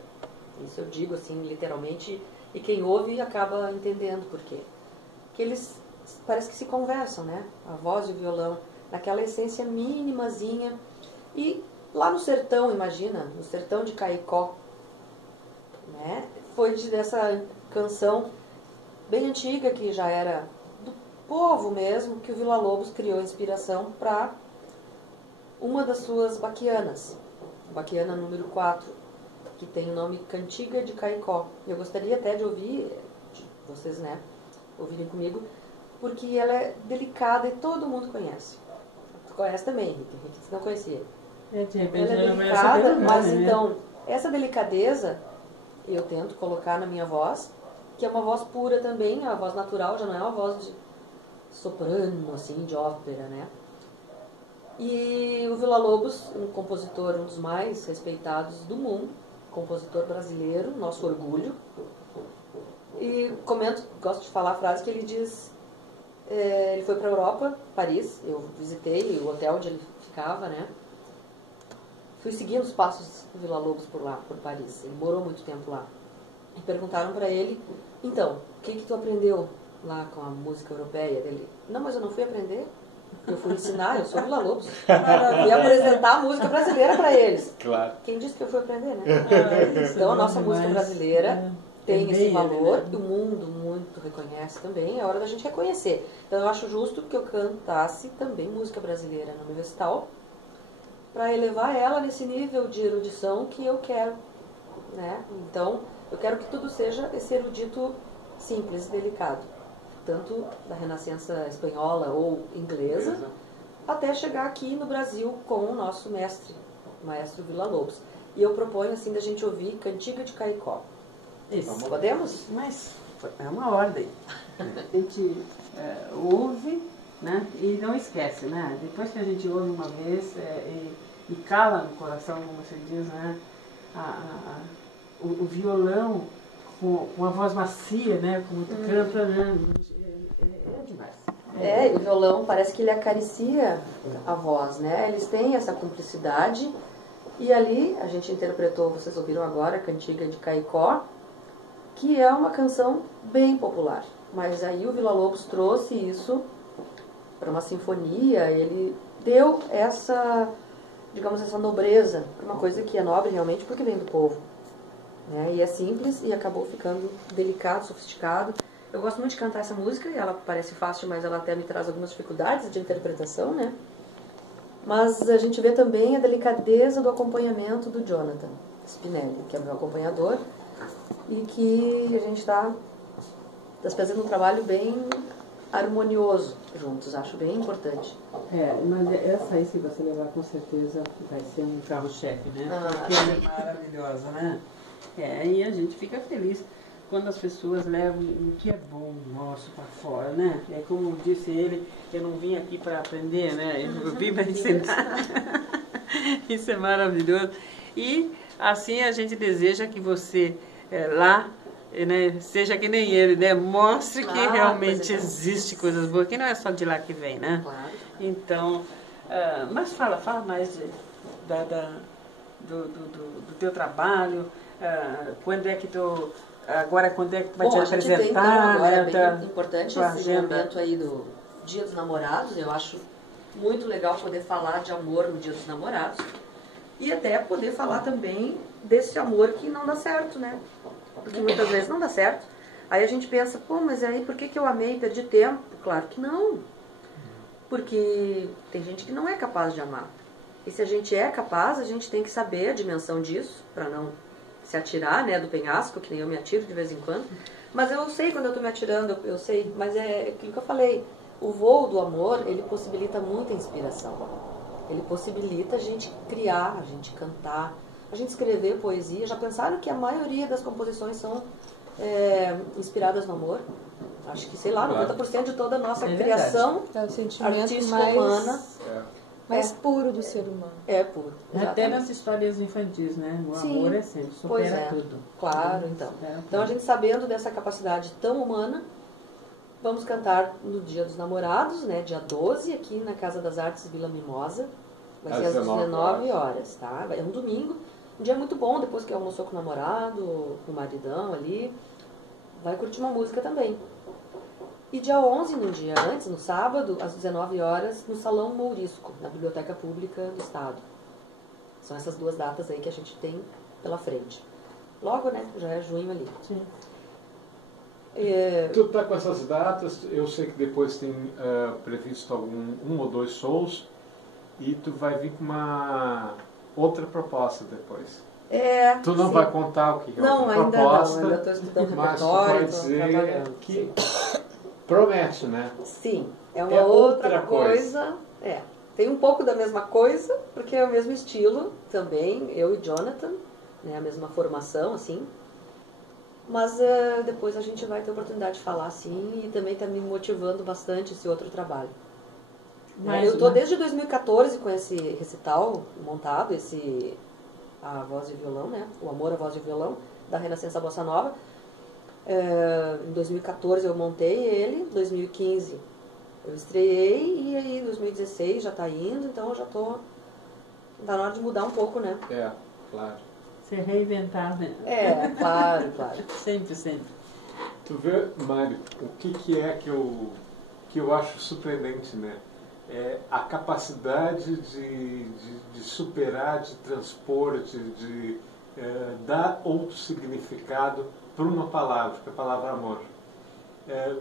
Isso eu digo assim, literalmente, e quem ouve acaba entendendo por quê. Que eles parece que se conversam, né? A voz e o violão, naquela essência minimazinha. E lá no sertão, imagina, no sertão de Caicó, né? Foi dessa canção bem antiga, que já era do povo mesmo, que o Villa-Lobos criou inspiração para uma das suas baquianas, baquiana número 4, que tem o nome Cantiga de Caicó. Eu gostaria até de ouvir, vocês, né, ouvirem comigo, porque ela é delicada e todo mundo conhece. Tu conhece também, Henrique, você não conhecia. De repente Ela é delicada, mas então, essa delicadeza eu tento colocar na minha voz, que é uma voz pura também, a voz natural, já não é uma voz de soprano, assim, de ópera, né? E o Villa-Lobos, um compositor, um dos mais respeitados do mundo, compositor brasileiro, nosso orgulho. E gosto de falar a frase que ele diz, ele foi para a Europa, Paris, eu visitei o hotel onde ele ficava, né? Fui seguindo os passos do Villa-Lobos por lá, por Paris, ele morou muito tempo lá. E perguntaram para ele, então, o que tu aprendeu lá com a música europeia dele? Não, mas eu não fui aprender. Eu fui ensinar, eu sou Villa-Lobos. Fui apresentar a música brasileira para eles. Claro. Quem disse que eu fui aprender, né? Então a nossa música brasileira tem esse valor, que o mundo muito reconhece também, é hora da gente reconhecer. Então eu acho justo que eu cantasse também música brasileira no meu recital, para elevar ela nesse nível de erudição que eu quero, né? Então eu quero que tudo seja esse erudito simples e delicado, tanto da Renascença espanhola ou inglesa, até chegar aqui no Brasil com o nosso mestre, o maestro Villa-Lobos. E eu proponho assim da gente ouvir Cantiga de Caicó. Isso. Podemos? Mas é uma ordem. A gente ouve, né? E não esquece, né? Depois que a gente ouve uma vez e cala no coração, como você diz, né? O violão com a voz macia, né? Como tu canta, né? É demais. E o violão parece que ele acaricia a voz, né? Eles têm essa cumplicidade. E ali a gente interpretou, vocês ouviram agora, a Cantiga de Caicó, que é uma canção bem popular. Mas aí o Villa-Lobos trouxe isso para uma sinfonia, ele deu essa, digamos, essa nobreza, uma coisa que é nobre realmente porque vem do povo. Né? E é simples e acabou ficando delicado, sofisticado. Eu gosto muito de cantar essa música, e ela parece fácil, mas ela até me traz algumas dificuldades de interpretação, né? Mas a gente vê também a delicadeza do acompanhamento do Jonathan Spinelli, que é meu acompanhador, e que a gente está fazendo um trabalho bem harmonioso juntos, acho bem importante. Mas essa aí, se você levar, com certeza vai ser um carro-chefe, né? Porque ela é maravilhosa, né? E a gente fica feliz quando as pessoas levam o que é bom nosso para fora, né? É como disse ele, eu não vim aqui para aprender, né? Eu vim para ensinar. Isso é maravilhoso. E assim a gente deseja que você lá, né, seja que nem ele, né? Mostre que realmente existe coisas boas, que não é só de lá que vem, né? Claro. Então, mas fala mais do teu trabalho, quando é que tu vai te a gente tem, então, apresentar, agora, né? bem importante esse momento aí do Dia dos Namorados. Eu acho muito legal poder falar de amor no Dia dos Namorados e até poder falar também desse amor que não dá certo, né? Porque muitas vezes não dá certo. Aí a gente pensa, pô, mas aí por que eu amei e perdi tempo? Claro que não. Porque tem gente que não é capaz de amar. E se a gente é capaz, a gente tem que saber a dimensão disso, para não se atirar, né, do penhasco, que nem eu me atiro de vez em quando. Mas eu sei quando eu estou me atirando, eu sei. Mas é aquilo que eu falei. O voo do amor, ele possibilita muita inspiração. Ele possibilita a gente criar, a gente cantar, a gente escrever poesia. Já pensaram que a maioria das composições são inspiradas no amor? Acho que, sei lá, 90% de toda a nossa criação É o sentimento artística humana mais puro do ser humano. é puro. Até Exatamente. nas histórias infantis, né? O Sim, amor é sempre, pois supera é. tudo. Claro, então. Supera Então, a tudo. gente sabendo dessa capacidade tão humana, vamos cantar no Dia dos Namorados, né? Dia 12, aqui na Casa das Artes Vila Mimosa. Vai ser às 19 horas, tá? É um domingo. Um dia muito bom, depois que almoçou com o namorado, com o maridão ali. Vai curtir uma música também. E dia 11, no dia antes, no sábado, às 19 horas, no Salão Mourisco, na Biblioteca Pública do Estado. São essas duas datas aí que a gente tem pela frente. Logo, né? Já é junho ali. Sim. Tu tá com essas datas, eu sei que depois tem previsto um ou dois shows e tu vai vir com uma outra proposta depois. Tu não sim. vai contar o que é Não, outra ainda proposta, não. Ainda estou estudando mas tu repertório, vai estou dizer trabalhando. que promete, né? Sim, é uma É outra outra coisa. Tem um pouco da mesma coisa, porque é o mesmo estilo também, eu e Jonathan, né, a mesma formação, assim. Mas depois a gente vai ter oportunidade de falar, assim, e também está me motivando bastante esse outro trabalho. Mas, Eu estou desde 2014 com esse recital montado, a voz e violão, né? O Amor, a Voz e Violão, da Renascença Bossa Nova. Em 2014 eu montei ele, em 2015 eu estreiei e aí em 2016 já está indo, então eu já estou... Tá na hora de mudar um pouco, né? É, claro. Se reinventar, né? Claro. Sempre, sempre. Tu vê, Mário, o que é que eu acho surpreendente, né? É a capacidade de superar, de transpor, de dar outro significado para uma palavra, que é a palavra amor.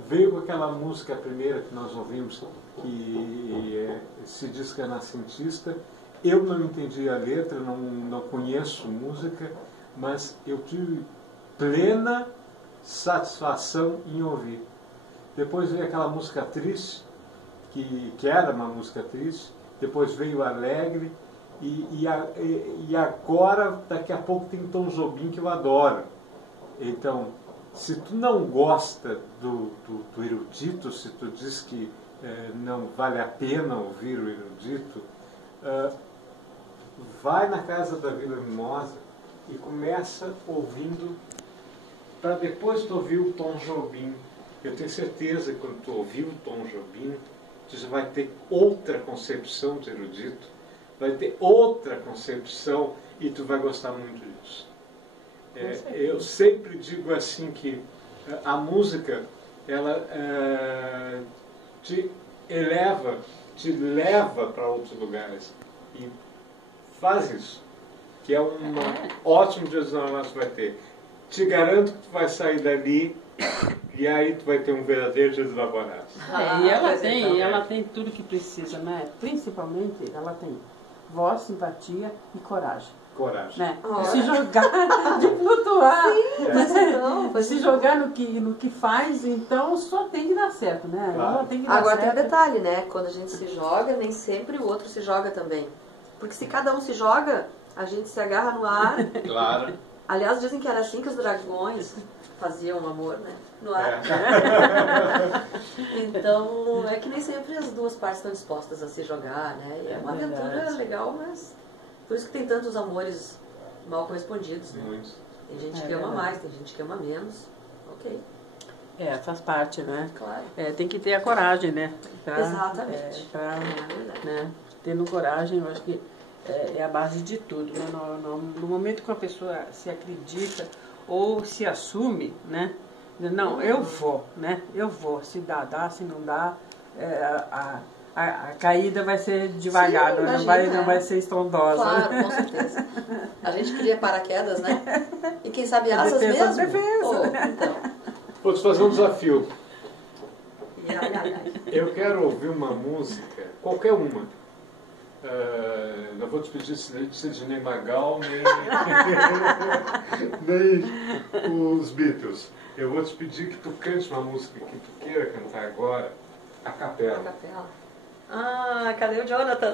Veio com aquela música primeira que nós ouvimos, que se diz que é renascentista. Eu não entendi a letra, não conheço música, mas eu tive plena satisfação em ouvir. Depois veio aquela música triste, que era uma música triste, depois veio alegre, e agora, daqui a pouco, tem Tom Jobim, que eu adoro. Então, se tu não gosta do erudito, se tu diz que não vale a pena ouvir o erudito, vai na Casa da Vila Mimosa e começa ouvindo, para depois tu ouvir o Tom Jobim. Eu tenho certeza que quando tu ouvir o Tom Jobim, tu já vai ter outra concepção de erudito, vai ter outra concepção e tu vai gostar muito disso. Eu sempre digo assim que a música, ela te eleva, te leva para outros lugares. E faz isso, que é um ótimo Dia dos Namorados que vai ter. Te garanto que tu vai sair dali e aí tu vai ter um verdadeiro Dia dos Namorados. E ela tem tudo que precisa, né? Principalmente, ela tem voz, simpatia e coragem. Coragem. Né? Se jogar, de flutuar. Se jogar no que faz, então só tem que dar certo, né? Claro. Ela tem que dar Agora certo. tem um detalhe, né? Quando a gente se joga, nem sempre o outro se joga também. Porque se cada um se joga, a gente se agarra no ar. Claro. Aliás, dizem que era assim que os dragões faziam amor, né? No ar. Então, é que nem sempre as duas partes estão dispostas a se jogar, né? E é uma aventura legal, mas por isso que tem tantos amores mal correspondidos, né? Muitos. Tem gente que ama mais, tem gente que ama menos. Ok. Faz parte, né? Claro. Tem que ter a coragem, né? Exatamente. Né? Tendo coragem, eu acho que é a base de tudo, né? No momento que uma pessoa se acredita ou se assume, né? Não, eu vou, né? Eu vou. Se dá, se não dá, a caída vai ser devagar, Sim, não vai ser estrondosa. Claro, com certeza. A gente cria paraquedas, né? E quem sabe asas mesmo? Então. Vou te fazer um desafio. Ai. Eu quero ouvir uma música, qualquer uma. Não vou te pedir Sidney Magal, nem os Beatles. Eu vou te pedir que tu cante uma música que tu queira cantar agora, a capela. A capela. Cadê o Jonathan?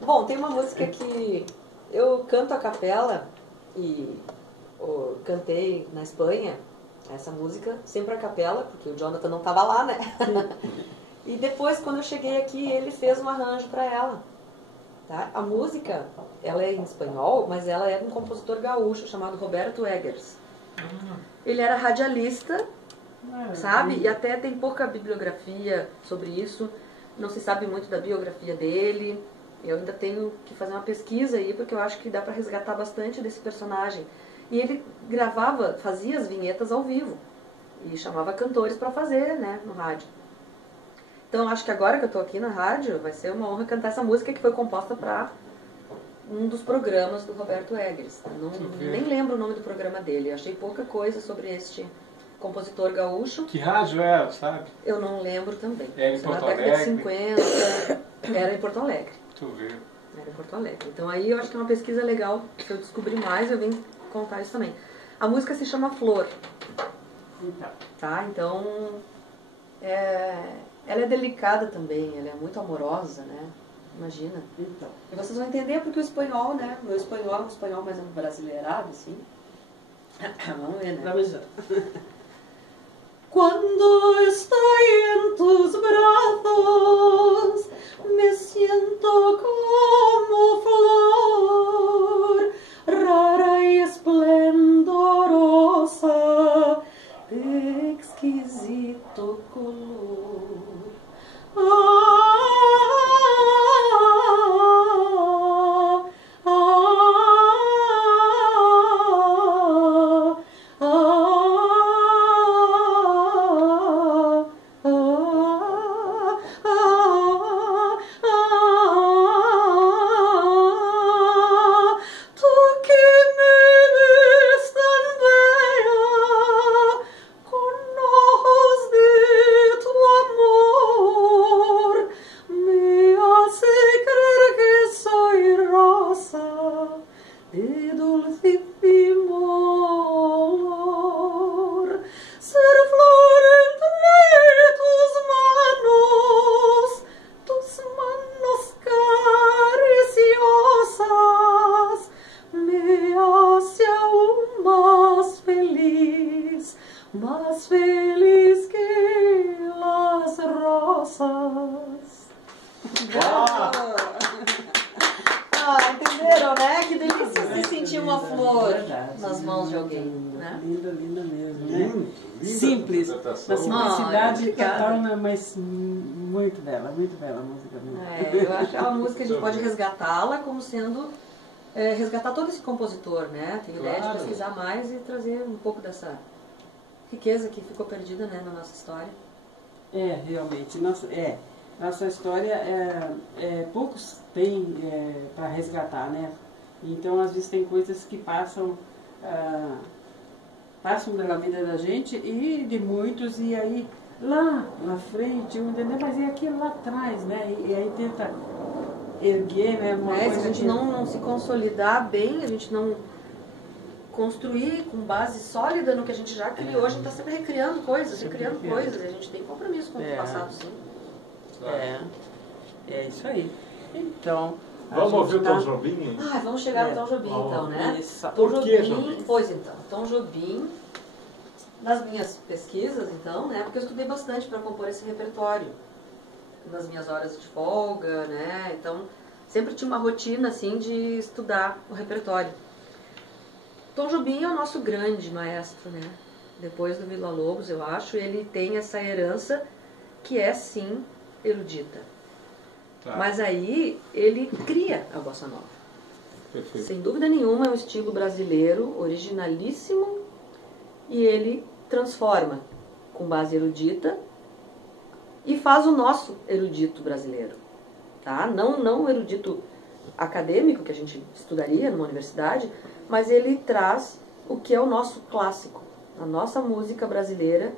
Bom, tem uma música que eu canto a capela e cantei na Espanha, essa música, sempre a capela, porque o Jonathan não estava lá, né? E depois, quando eu cheguei aqui, ele fez um arranjo para ela. Tá? A música, ela é em espanhol, mas ela é de um compositor gaúcho chamado Roberto Eggers. Ele era radialista, sabe? E até tem pouca bibliografia sobre isso. Não se sabe muito da biografia dele. Eu ainda tenho que fazer uma pesquisa aí, porque eu acho que dá para resgatar bastante desse personagem. E ele fazia as vinhetas ao vivo. E chamava cantores para fazer, né, no rádio. Então, acho que agora que eu estou aqui na rádio, vai ser uma honra cantar essa música que foi composta para um dos programas do Roberto Eggers. Nem lembro o nome do programa dele. Achei pouca coisa sobre este compositor gaúcho. Que rádio era, sabe? Eu não lembro também. Era em Porto Alegre? Na década de 50, era em Porto Alegre. Tu viu? Era em Porto Alegre. Então aí eu acho que é uma pesquisa legal. Se eu descobrir mais, eu vim contar isso também. A música se chama Flor. Tá? Então, ela é delicada também, ela é muito amorosa, né? Imagina. Então. E vocês vão entender porque o espanhol, né? Meu espanhol é um espanhol mais brasileirado, assim. Vamos ver, né? Vamos ver. Cuando estoy en tus brazos, me siento como flor, rara y esplendorosa, de exquisito color. Más feliz que las rosas. Entenderam, né? Que delícia se sentir uma flor nas mãos de alguém, né? Linda, linda mesmo, né? Simples, na simplicidade que torna, mas muito bela a música mesmo. Eu acho que é uma música que a gente pode resgatá-la como sendo resgatar todo esse compositor, né? Tem ideia de pesquisar mais e trazer um pouco dessa riqueza que ficou perdida, né, na nossa história. Realmente. Nossa história, poucos têm para resgatar, né? Então, às vezes, tem coisas que passam pela vida da gente e de muitos, e aí, lá na frente, entendeu? Mas é aquilo lá atrás, né? E aí tenta erguer, né? Se a gente não se consolidar bem, a gente não construir com base sólida no que a gente já criou, a gente está sempre recriando coisas, e a gente tem compromisso com o passado, sim. É isso aí. Então, Vamos ouvir o Tom Jobim? Ah, vamos chegar no Tom Jobim então, né? Isso. Tom Por que Jobim, Jobim? pois então, Tom Jobim, nas minhas pesquisas então, né? Porque eu estudei bastante para compor esse repertório. Nas minhas horas de folga, né? Então, sempre tinha uma rotina assim de estudar o repertório. Tom Jobim é o nosso grande maestro, né? Depois do Villa-Lobos, eu acho, ele tem essa herança que é sim erudita. Tá. Mas aí ele cria a bossa nova. Perfeito. Sem dúvida nenhuma é um estilo brasileiro, originalíssimo, e ele transforma com base erudita e faz o nosso erudito brasileiro, tá? Não o erudito acadêmico que a gente estudaria numa universidade, mas ele traz o que é o nosso clássico, a nossa música brasileira,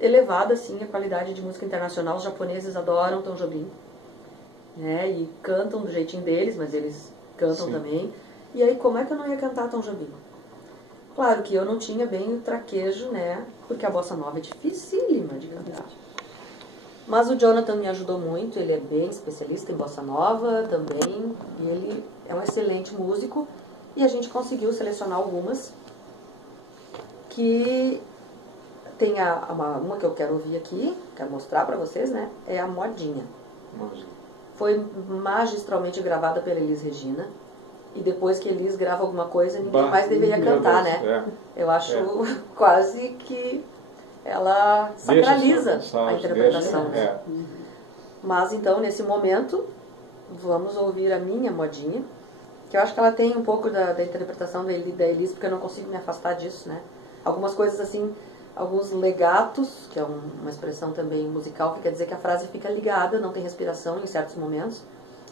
elevada assim à qualidade de música internacional. Os japoneses adoram Tom Jobim, né? E cantam do jeitinho deles, mas eles cantam Sim. também. E aí como é que eu não ia cantar Tom Jobim? Claro que eu não tinha bem o traquejo, né? Porque a bossa nova é dificílima de cantar. Mas o Jonathan me ajudou muito, ele é bem especialista em bossa nova também, e ele é um excelente músico, e a gente conseguiu selecionar algumas que tem uma que eu quero ouvir aqui, quero mostrar para vocês, né? É a Modinha. Foi magistralmente gravada pela Elis Regina, e depois que Elis grava alguma coisa, ninguém mais deveria cantar, né? Eu acho quase que ela sacraliza a interpretação, né? Mas então, nesse momento, vamos ouvir a minha Modinha, que eu acho que ela tem um pouco da interpretação da Elis, porque eu não consigo me afastar disso, né? Algumas coisas assim, alguns legatos, que é uma expressão também musical, que quer dizer que a frase fica ligada, não tem respiração em certos momentos,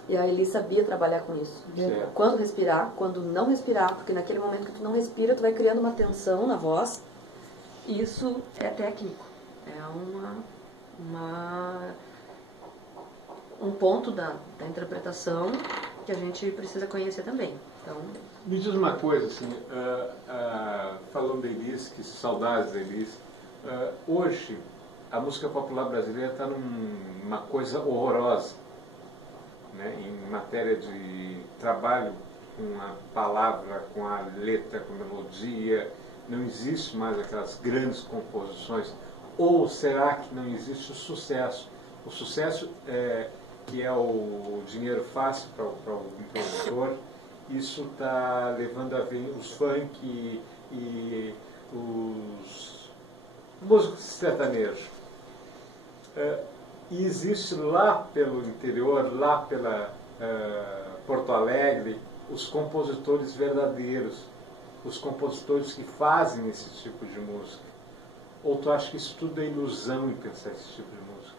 e a Elis sabia trabalhar com isso. Certo. Quando respirar, quando não respirar, porque naquele momento que tu não respira, tu vai criando uma tensão na voz. Isso é técnico, é um ponto da interpretação que a gente precisa conhecer também. Então, Me diz uma coisa, assim, falando da Elis, que saudades da Elis, hoje a música popular brasileira está numa coisa horrorosa, né, em matéria de trabalho com a palavra, com a letra, com a melodia. Não existe mais aquelas grandes composições. Ou será que não existe o sucesso? O sucesso, que é o dinheiro fácil para o produtor, isso está levando a ver os funk e os músicos sertanejos. E existe lá pelo interior, lá pela Porto Alegre, os compositores verdadeiros, os compositores que fazem esse tipo de música. Ou tu acha que isso tudo é ilusão em pensar esse tipo de música?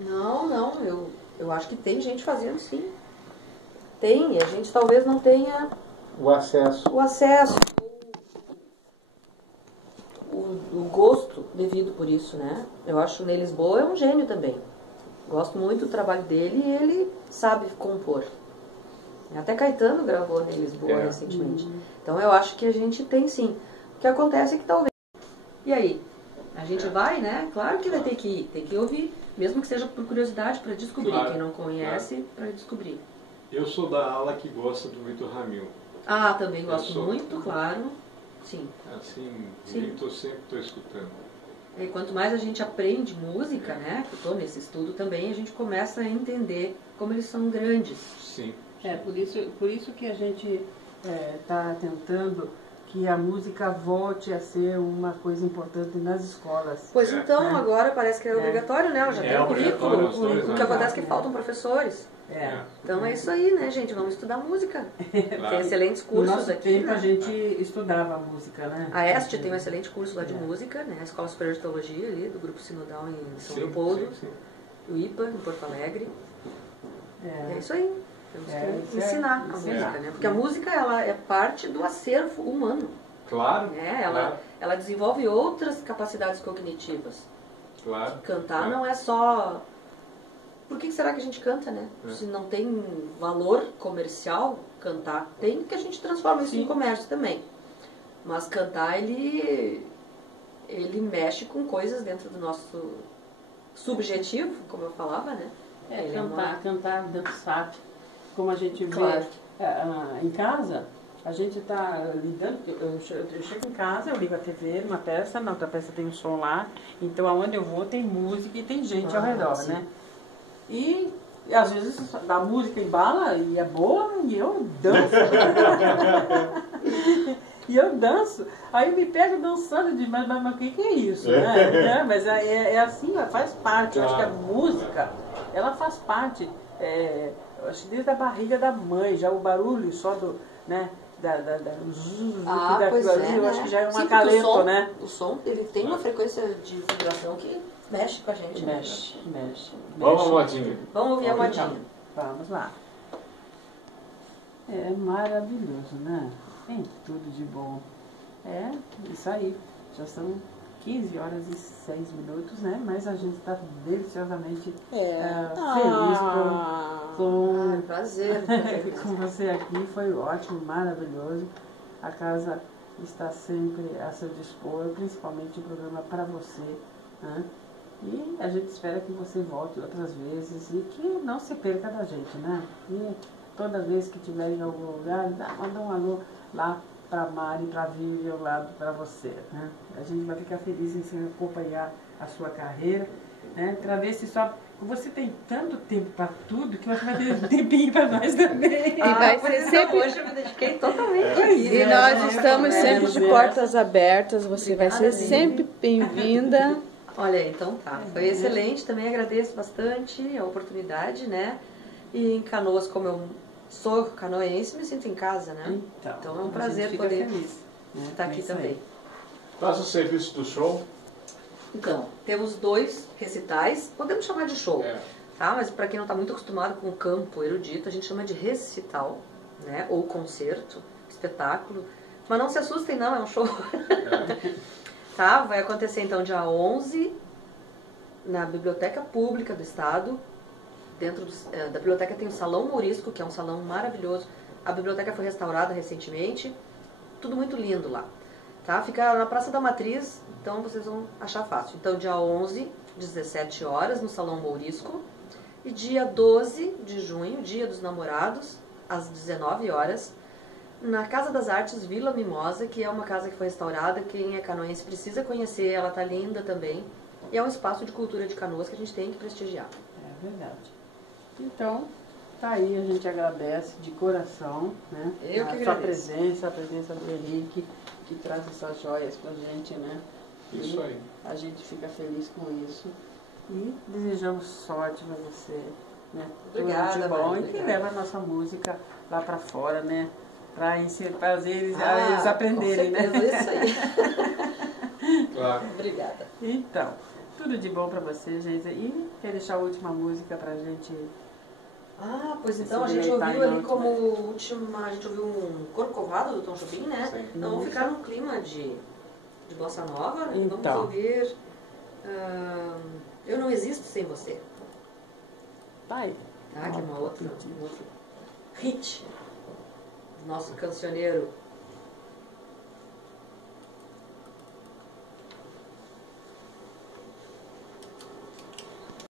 não, eu acho que tem gente fazendo sim. Tem, e a gente talvez não tenha O acesso. O gosto devido por isso, né? Eu acho que o Ney Lisboa é um gênio também. Gosto muito do trabalho dele e ele sabe compor. Até Caetano gravou Ney Lisboa recentemente. Então eu acho que a gente tem sim. O que acontece é que talvez... E aí? A gente vai, né? Claro que vai ter que ir, tem que ouvir. Mesmo que seja por curiosidade, para descobrir. Claro, Quem não conhece, para descobrir. Eu sou da ala que gosta do Vitor Ramil. Ah, também gosto sou. muito, claro. Sim. Assim, Sim. sempre estou escutando. E quanto mais a gente aprende música, né? Que estou nesse estudo também, a gente começa a entender como eles são grandes. Sim. Por isso que a gente está tentando que a música volte a ser uma coisa importante nas escolas. Pois então, É. agora parece que é obrigatório, né? Ela já tem o obrigatório, currículo. os dois O que acontece é que anos. faltam professores. Então é isso aí, né, gente? Vamos estudar música. Tem excelentes No cursos nosso aqui. tempo né? a gente estudava música, né? A EST tem um excelente curso lá de música, né? A Escola Superior de Teologia ali, do Grupo Sinodal em São Leopoldo. Sim. O IPA, em Porto Alegre. É isso aí. Temos que isso é- ensinar a isso música, né? Porque a música, ela é parte do acervo humano, Claro. né? Claro. Ela desenvolve outras capacidades cognitivas. Claro. Cantar Claro. não é só... Por que será que a gente canta, né? Se não tem valor comercial, cantar tem, porque a gente transforma isso em comércio também. Mas cantar, ele mexe com coisas dentro do nosso subjetivo, como eu falava, né? Ele Cantar, dançar. como a gente vê Claro. em casa, a gente está lidando. Eu chego em casa, eu ligo a TV numa peça, na outra peça tem um som lá, então aonde eu vou tem música e tem gente ao redor, sim. né? E às vezes a música embala e é boa e eu danço. E eu danço, aí eu me pego dançando de mas o que é isso, né? Mas é assim, faz parte. Eu acho que a música, ela faz parte, eu acho que desde a barriga da mãe, já o barulho só do, né, Pois é, ali, eu né? acho que já é um Sim, porque acalento, né? O som, ele tem uma frequência de vibração que mexe com a gente. né? Mexe. Vamos, Modinha. Vamos ouvir a modinha. Então, vamos lá. É maravilhoso, né? Tem tudo de bom. É isso aí. Já são 15 horas e 6 minutos, né? Mas a gente está deliciosamente feliz com Prazer. com você aqui. Foi ótimo, maravilhoso. A casa está sempre a seu dispor, principalmente o programa para você, né? E a gente espera que você volte outras vezes e que não se perca da gente, né? E toda vez que estiver em algum lugar, manda um alô lá para Mari, para Vivian, lá para você, né? A gente vai ficar feliz em se acompanhar a sua carreira, né? Para ver se só... Você tem tanto tempo para tudo que você vai ter um tempinho para nós também. E vai Por ser isso sempre... hoje eu me dediquei totalmente Pois aqui. E é, nós né? estamos sempre de portas abertas, você vai ser Obrigada, sempre bem-vinda. Olha, então tá. Foi excelente, também agradeço bastante a oportunidade, né? E em Canoas, como eu sou canoense, me sinto em casa, né? Então é um a prazer gente fica poder feliz, né, estar com aqui isso aí. também. Faz o serviço do show. Então, temos 2 recitais, podemos chamar de show, tá? Mas para quem não está muito acostumado com o campo erudito, a gente chama de recital, né? Ou concerto, espetáculo. Mas não se assustem não, é um show. Tá? Vai acontecer então dia 11 na Biblioteca Pública do Estado. Dentro da biblioteca tem o Salão Mourisco, que é um salão maravilhoso. A biblioteca foi restaurada recentemente. Tudo muito lindo lá. Tá? Fica na Praça da Matriz, então vocês vão achar fácil. Então dia 11, 17 horas, no Salão Mourisco. E dia 12 de junho, Dia dos Namorados, às 19 horas, na Casa das Artes Vila Mimosa, que é uma casa que foi restaurada. Quem é canoense precisa conhecer, ela tá linda também. E é um espaço de cultura de Canoas que a gente tem que prestigiar. É verdade. Então, tá aí, a gente agradece de coração, né? Eu que a sua agradeço. presença, a presença do Henrique, que traz essas joias pra gente, né? Isso E aí. a gente fica feliz com isso. E desejamos sorte pra você, né? Obrigada, Tudo de bom. Mari, E que obrigada. leva a nossa música lá pra fora, né? Pra fazer eles Ah, aprenderem, com certeza, né? isso aí. Claro. Obrigada. Então, tudo de bom pra você, gente. E quer deixar a última música pra gente? Ah, pois então, a Esse gente direito ouviu aí ali não, como última, a gente ouviu um Corcovado do Tom Jobim, né? Sim. Então vamos ficar num clima de bossa nova, né? Então. Vamos ouvir Eu Não Existo Sem Você, Vai. tá? Que é um outro hit do nosso cancioneiro